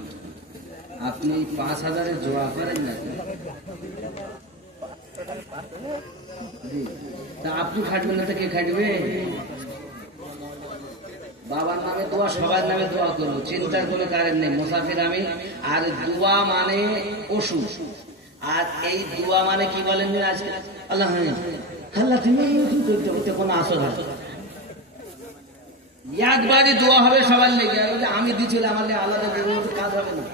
আপনি 5000-এর জোড়া করেন না, তা আপনি খাটবেন না, কে খাটবে? বাবার নামে দোয়া, সবার নামে দোয়া করবো, চিন্তার কোনো কারণ নেই। মুসাফির আমি। আর দোয়া মানে ওষুধ, আর এই দোয়া মানে কি বলেন? আজকে আল্লাহ আল্লাহ তুমি কোনো আসর হয়, একবারই দোয়া হবে সবার লেগে। আমি দিচ্ছিল আমার আলাদা কাজ হবে না,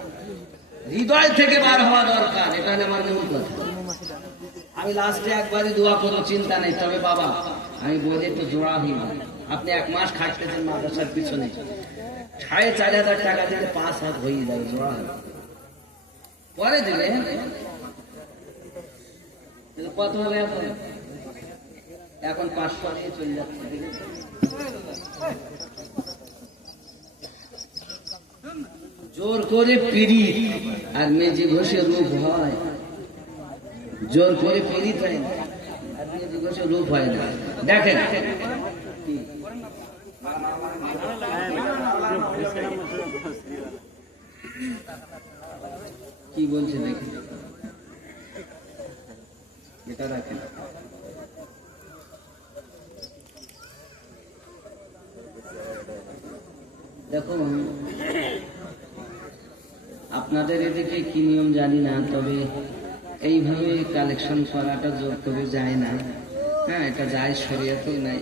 হৃদয় থেকে বার হওয়া দরকার, এটা আমার মূল কথা। আমি লাস্টে একবারই দোয়া করবো, চিন্তা নেই। তবে বাবা আমি বলি একটু জোড়া হই না। আপনি 1 মাস খাটতেছেন মাদ্রাসার পিছনে, 4500 টাকা দিলে 5 হাত হয়ে যাবে, জোড়া হবে। পরে দিলে কত হবে? এখন 500 নিয়ে চলে যাচ্ছে। জোর করে পিড়িত আর মেজি ঘষে রূপ হয়, জোর করে পিড়িত হয় না, আর মেজি ঘষে রূপ হয় না। দেখেন কি বলছে, দেখেন এটা রাখেন। দেখুন আপনাদের এদিকে কি নিয়ম জানি না, তবে এইভাবে কালেকশন করাটা জোর করে যায় না। হ্যাঁ, এটা যায়, শরীয়তেও নাই,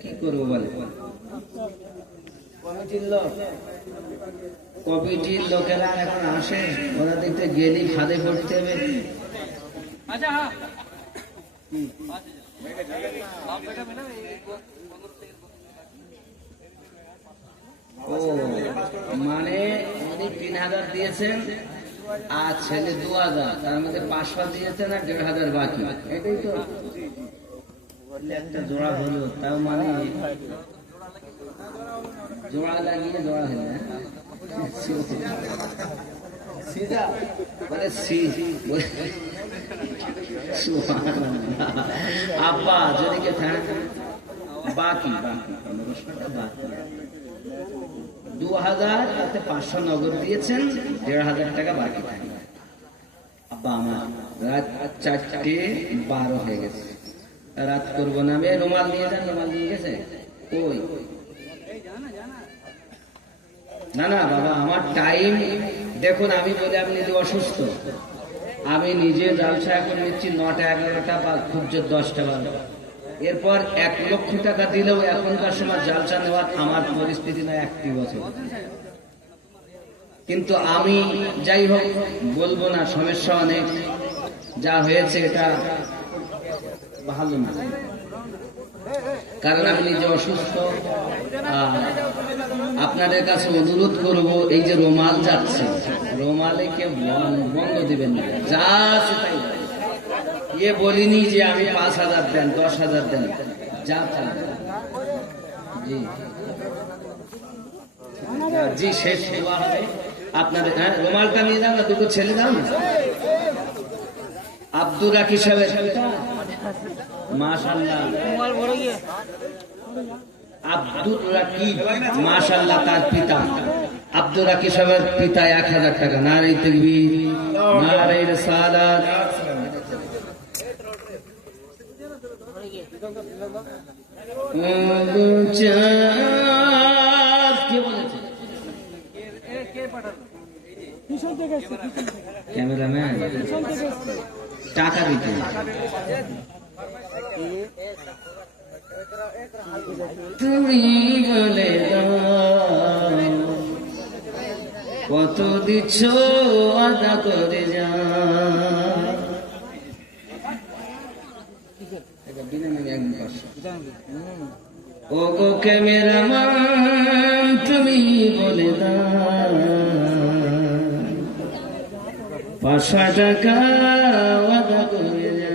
কি করবো বলে। কমিটির লোক কমিটির লোকেরা এখন আসে, ওরা দেখতে গেলি ফাঁদে পড়তে হবে। ও মানে উনি 3000 দিয়েছেন আর ছেলে 2000, তার মধ্যে 500 দিয়েছেন আর 1500 বাকি, এটাই তো একটা জোড়া হলো। তাও মানে জোড়া লাগিয়ে জোড়া হলো না সিধা বলে আব্বা যদি কে থাকে বাকি 2000 তাতে 500 নগদ দিয়েছেন, 1500 টাকা বাকি থাকে। আব্বা আমার রাত 4:12 হয়ে গেছে, রাত করবো না আমি। রুমাল নিয়ে যান, রুমাল নিয়ে গেছে কই? না না বাবা, আমার টাইম দেখুন, আমি বলি আমি নিজে অসুস্থ, আমি নিজে জালসা এখন নিচ্ছি 9টা 11টা বা খুব জোর 10টা 12। এরপর 1 লক্ষ টাকা দিলেও এখনকার সময় জালসা নেওয়ার আমার পরিস্থিতি না 1টি বছর। কিন্তু আমি যাই হোক বলবো না, সমস্যা অনেক, যা হয়েছে এটা ভালো না, কারণ আমি নিজে অসুস্থ। আপনাদের কাছে অনুরোধ করব, এই যে রুমাল যাচ্ছে, রুমালে কে বন্ধ দিবেন না, যা আছে তাই। এ বলিনি যে আমি 5000 দেন 10,000 দেন, যা চান। জি জি, শেষ দোয়া হবে আপনাদের। হ্যাঁ, রুমালটা নিয়ে যান না, দুটো ছেলে দাও না। আব্দুর রাকি সাহেবের মাশাআল্লাহ, আব্দুর রাকিব মাশাআল্লাহ, তার পিতা আব্দুর রাকিব সাহেবের পিতা 1000 টাকা। নারে তাকবীর, নারে রিসালাত। কে বলেছে? ক্যামেরাম্যান টাকা দিতে। তুমি বলে কত দিচ্ছ, আদা করে যা। ও গো ক্যামেরাম্যান, তুমি বলে দাও 500 টাকা আদা করে যা।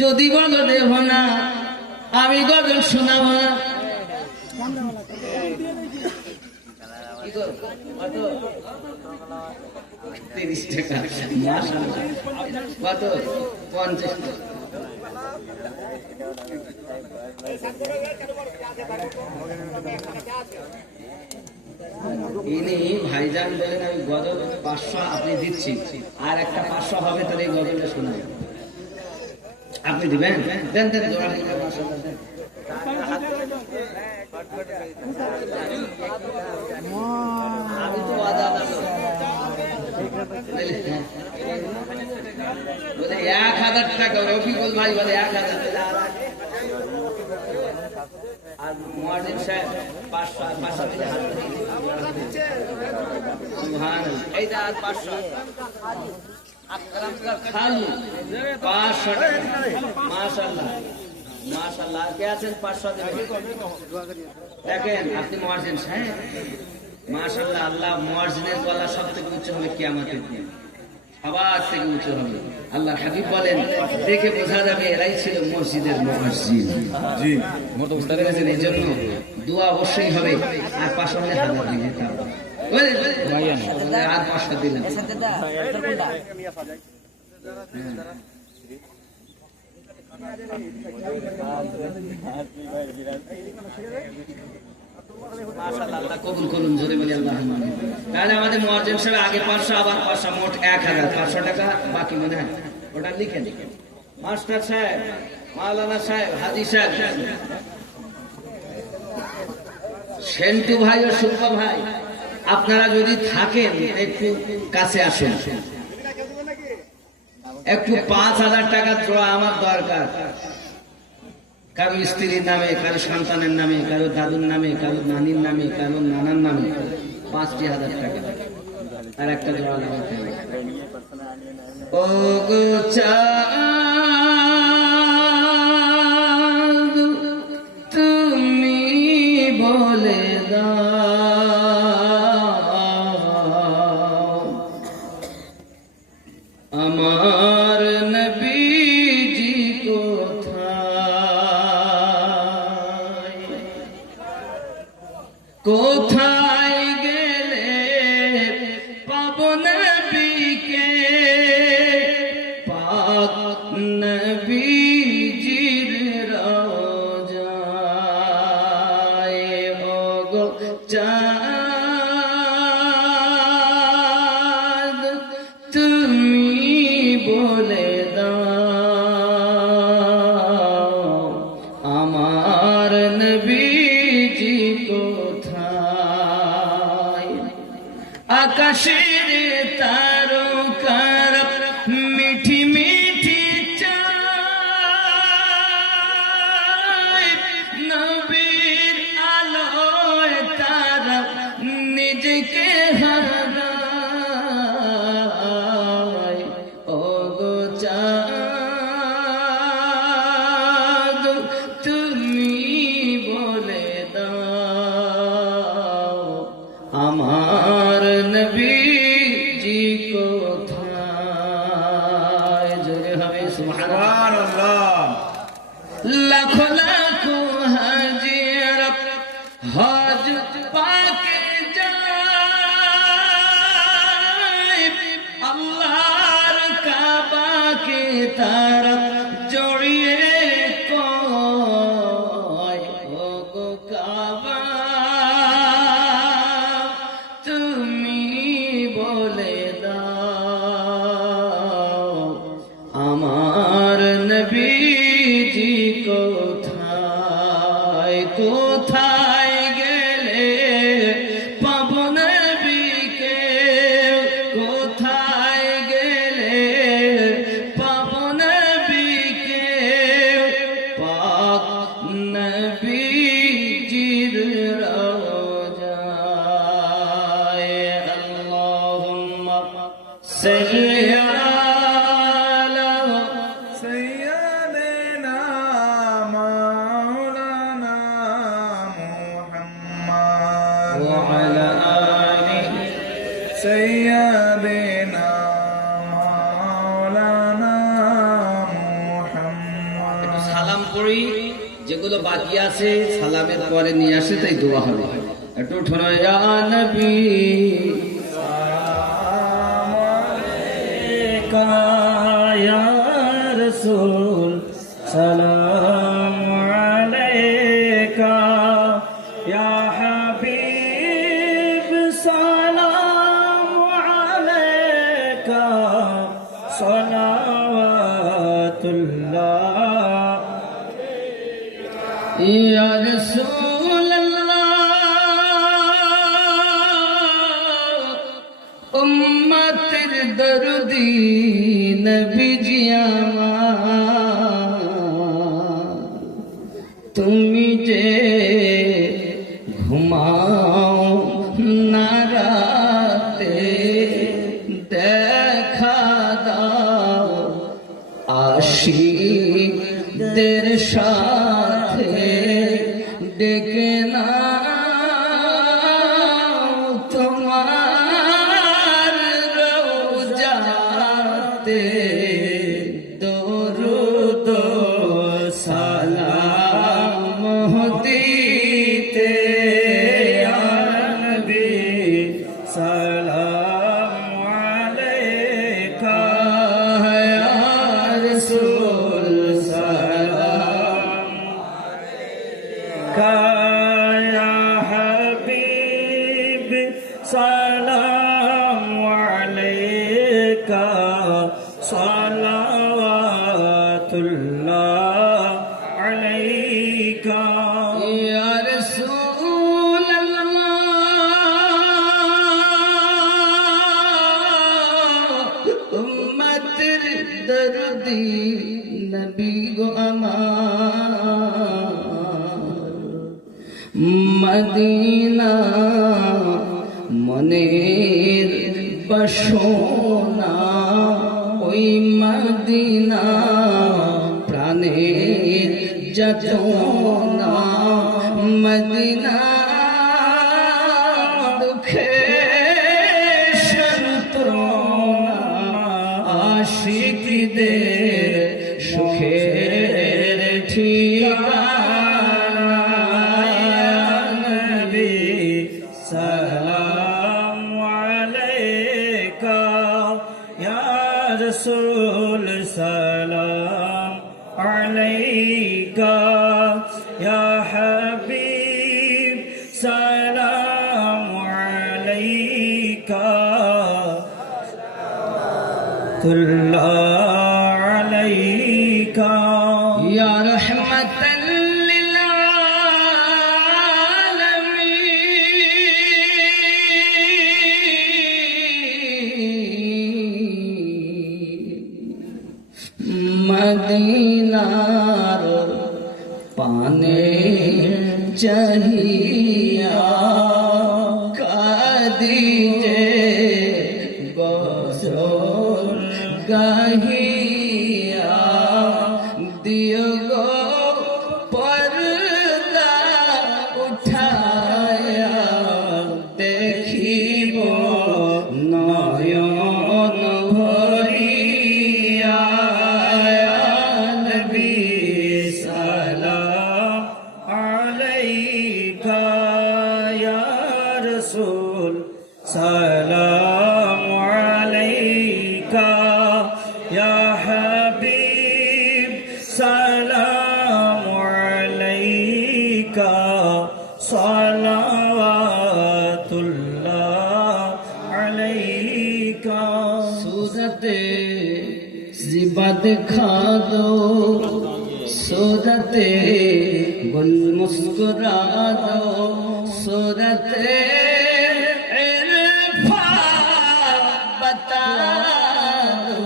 যদি বলো দেব না, আমি গজল শোনাবো না। কত? 30 টাকা। কত? 50 টাকা। ইনি ভাইজান বলেন আমি গজল 500 আপনি দিচ্ছি, আর একটা 500 হবে, তাহলে এই গজলটা শোনাই। আপনি দিবেন? দেন দেন, জোড়া হয়ে গেল। আমি তো আদা বলে 1000 টাকা। রফিকুল ভাই বলে 1000 টাকা। আর মুয়াজ্জিন সাহেব 500 দিলে হাত দিয়ে সুবহানাল্লাহ। এই দা 500 আকরাম কা খালু 500 টাকা। মাশাআল্লাহ মাশাআল্লাহ। কে আছেন 500 দিবেন? দেখেন আপনি মুয়াজ্জিন সাহেব, মাশাআল্লাহ। আল্লাহ মুয়াজ্জিনের গলা সবথেকে উঁচু হবে কিয়ামতের দিন, সবার থেকে উঁচু হবে। আল্লাহ হাবিব বলেন, দেখে বোঝা যাবে এরাই ছিল মসজিদের মুয়াজ্জিন। জি, বুঝতে পেরেছেন? এই জন্য দোয়া অবশ্যই হবে। আর 500 হাজার দিয়ে যেতে হবে। আর 500 দিলেন। মাশাআল্লাহ, আল্লাহ কবুল করুন, জোরে বলি আল্লাহুম্মা আমিন। তাহলে আমাদের মুয়াজ্জিন সাহেব আগে 500, আবার 500, মোট 1000। 500 টাকা বাকি মনে হয়, ওটা লিখেন। মাস্টার সাহেব, মাওলানা সাহেব, হাজি সাহেব, সেন্টু ভাই ও শুক্র ভাই, আপনারা যদি থাকেন একটু কাছে আসুন। একটু 5000 টাকা দেওয়া আমার দরকার। কারো স্ত্রীর নামে, কারো সন্তানের নামে, কারো দাদুর নামে, কারো নানির নামে, কারো নানার নামে 5,000 টাকা আর একটা জোড়া লাগাতে হবে। ও গো চাঁদ তুমি বলে দাও আমার নবীজি কোথায়, কোথায় গেলে পাবো নবীকে, পাক নবীজির রওজায়। ওগো চাঁদ তুমি বলে দাও আমার নবীজি কোথায়। আকাশের তারকার মিঠি মিঠি চায়, নবীর আলোয় তারা নিজেকে হারায়। ওগো চাঁদ তুমি বলে দাও আমার নবীজি কোথায়। জোরে হবে সুবহানাল্লাহ। সুবহানাল্লাহ। লাখো লাখো হাজিরা হজ পাকে যায়, আল্লাহর কাবাকে তারা জড়িয়ে কয়। ওগো কাবা তুমি বলে দাও আমার নবীজি কোথায়, কোথায় গেলে পাবো নবীকে, কোথায় গেলে পাবো নবীকে, পাক নবীজির রওজায়। আল্লাহুম্মা সাল্লি আলা سيدنا مولانا محمد وعلى آله سيدنا مولانا একটু محمد সালাম করি, যেগুলো বাকি আছে সালামের পরে নিয়ে আসে, তাই দোয়া হবে। একটু উঠোন ইয়া নবী سلام عليك يا رسول سلام عليك يا حبيب سلام عليك صلوات الله ইয়া রাসূলুল্লাহ উম্মতের দরদি নবীজি আমার, তুমি যে ঘুমাও না রাতে দেখা দাও, আশিকদের সাথে ডেকে না তোমার রওজাতে, দরুদ সালাম দিতে ইয়া নবী سلام عليك ইয়া রাসূল সালাম يا حبيب سلام عليك صلوات الله عليك ইয়া রাসূলুল্লাহ উম্মতের দরদি নবী গো আমার, মদিনা মনের বাসনা, ওই মদিনা প্রাণের যাতনা, মদিনা দুঃখের যন্ত্রণা, আশিকদের সুখের ঠিকানা। নবী সালাম আলাইকা, ইয়া রাসূল সালাম আলাইকা, ইয়া হাবিব সালাম আলাইকা, তুল্লাহ আলাইকা, ইয়া রাহমাতাল লিল আলামিন। মদিনার পানে চাহিয়া কাদি যে বছর গাহিয়া, দিও গো পর্দা উঠায়া, দেখিব নয়ন ভরিয়া। নবী সালাম আলাইকা, ইয়া রাসূল সালাম আলাইকা, ইয়া হাবিব সালাম আলাইকা, সালাওয়াতুল্লাহ আলাইকা। सूरते ज़िबा दिखा दो, सूरते गुल मुस्कुरा दो, सूरते इरफा बता दो,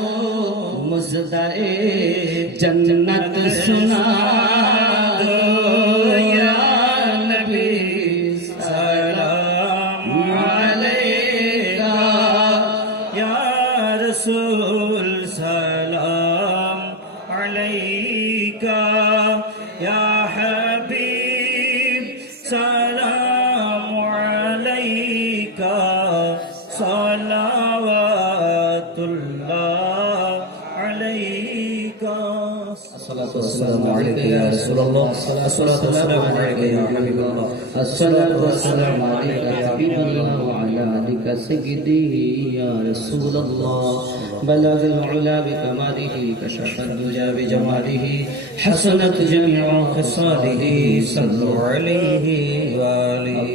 मुज़दाए जन्नत सुना दो। या नबी सलाम अलैका, या रसूल सलाम अलैका, या हबीब सलाम अलैका, सलावतुल्लाह अलैका। الصلاة والسلام عليك يا رسول الله، الصلاة والسلام عليك يا حبيب الله، الصلاة والسلام عليك يا حبيب الله، وعلى آلك سيدي يا رسول الله. بلغ العلا بكماله، كشف الدجى بجماله، حسنت جميع خصاله، صلوا عليه وآله.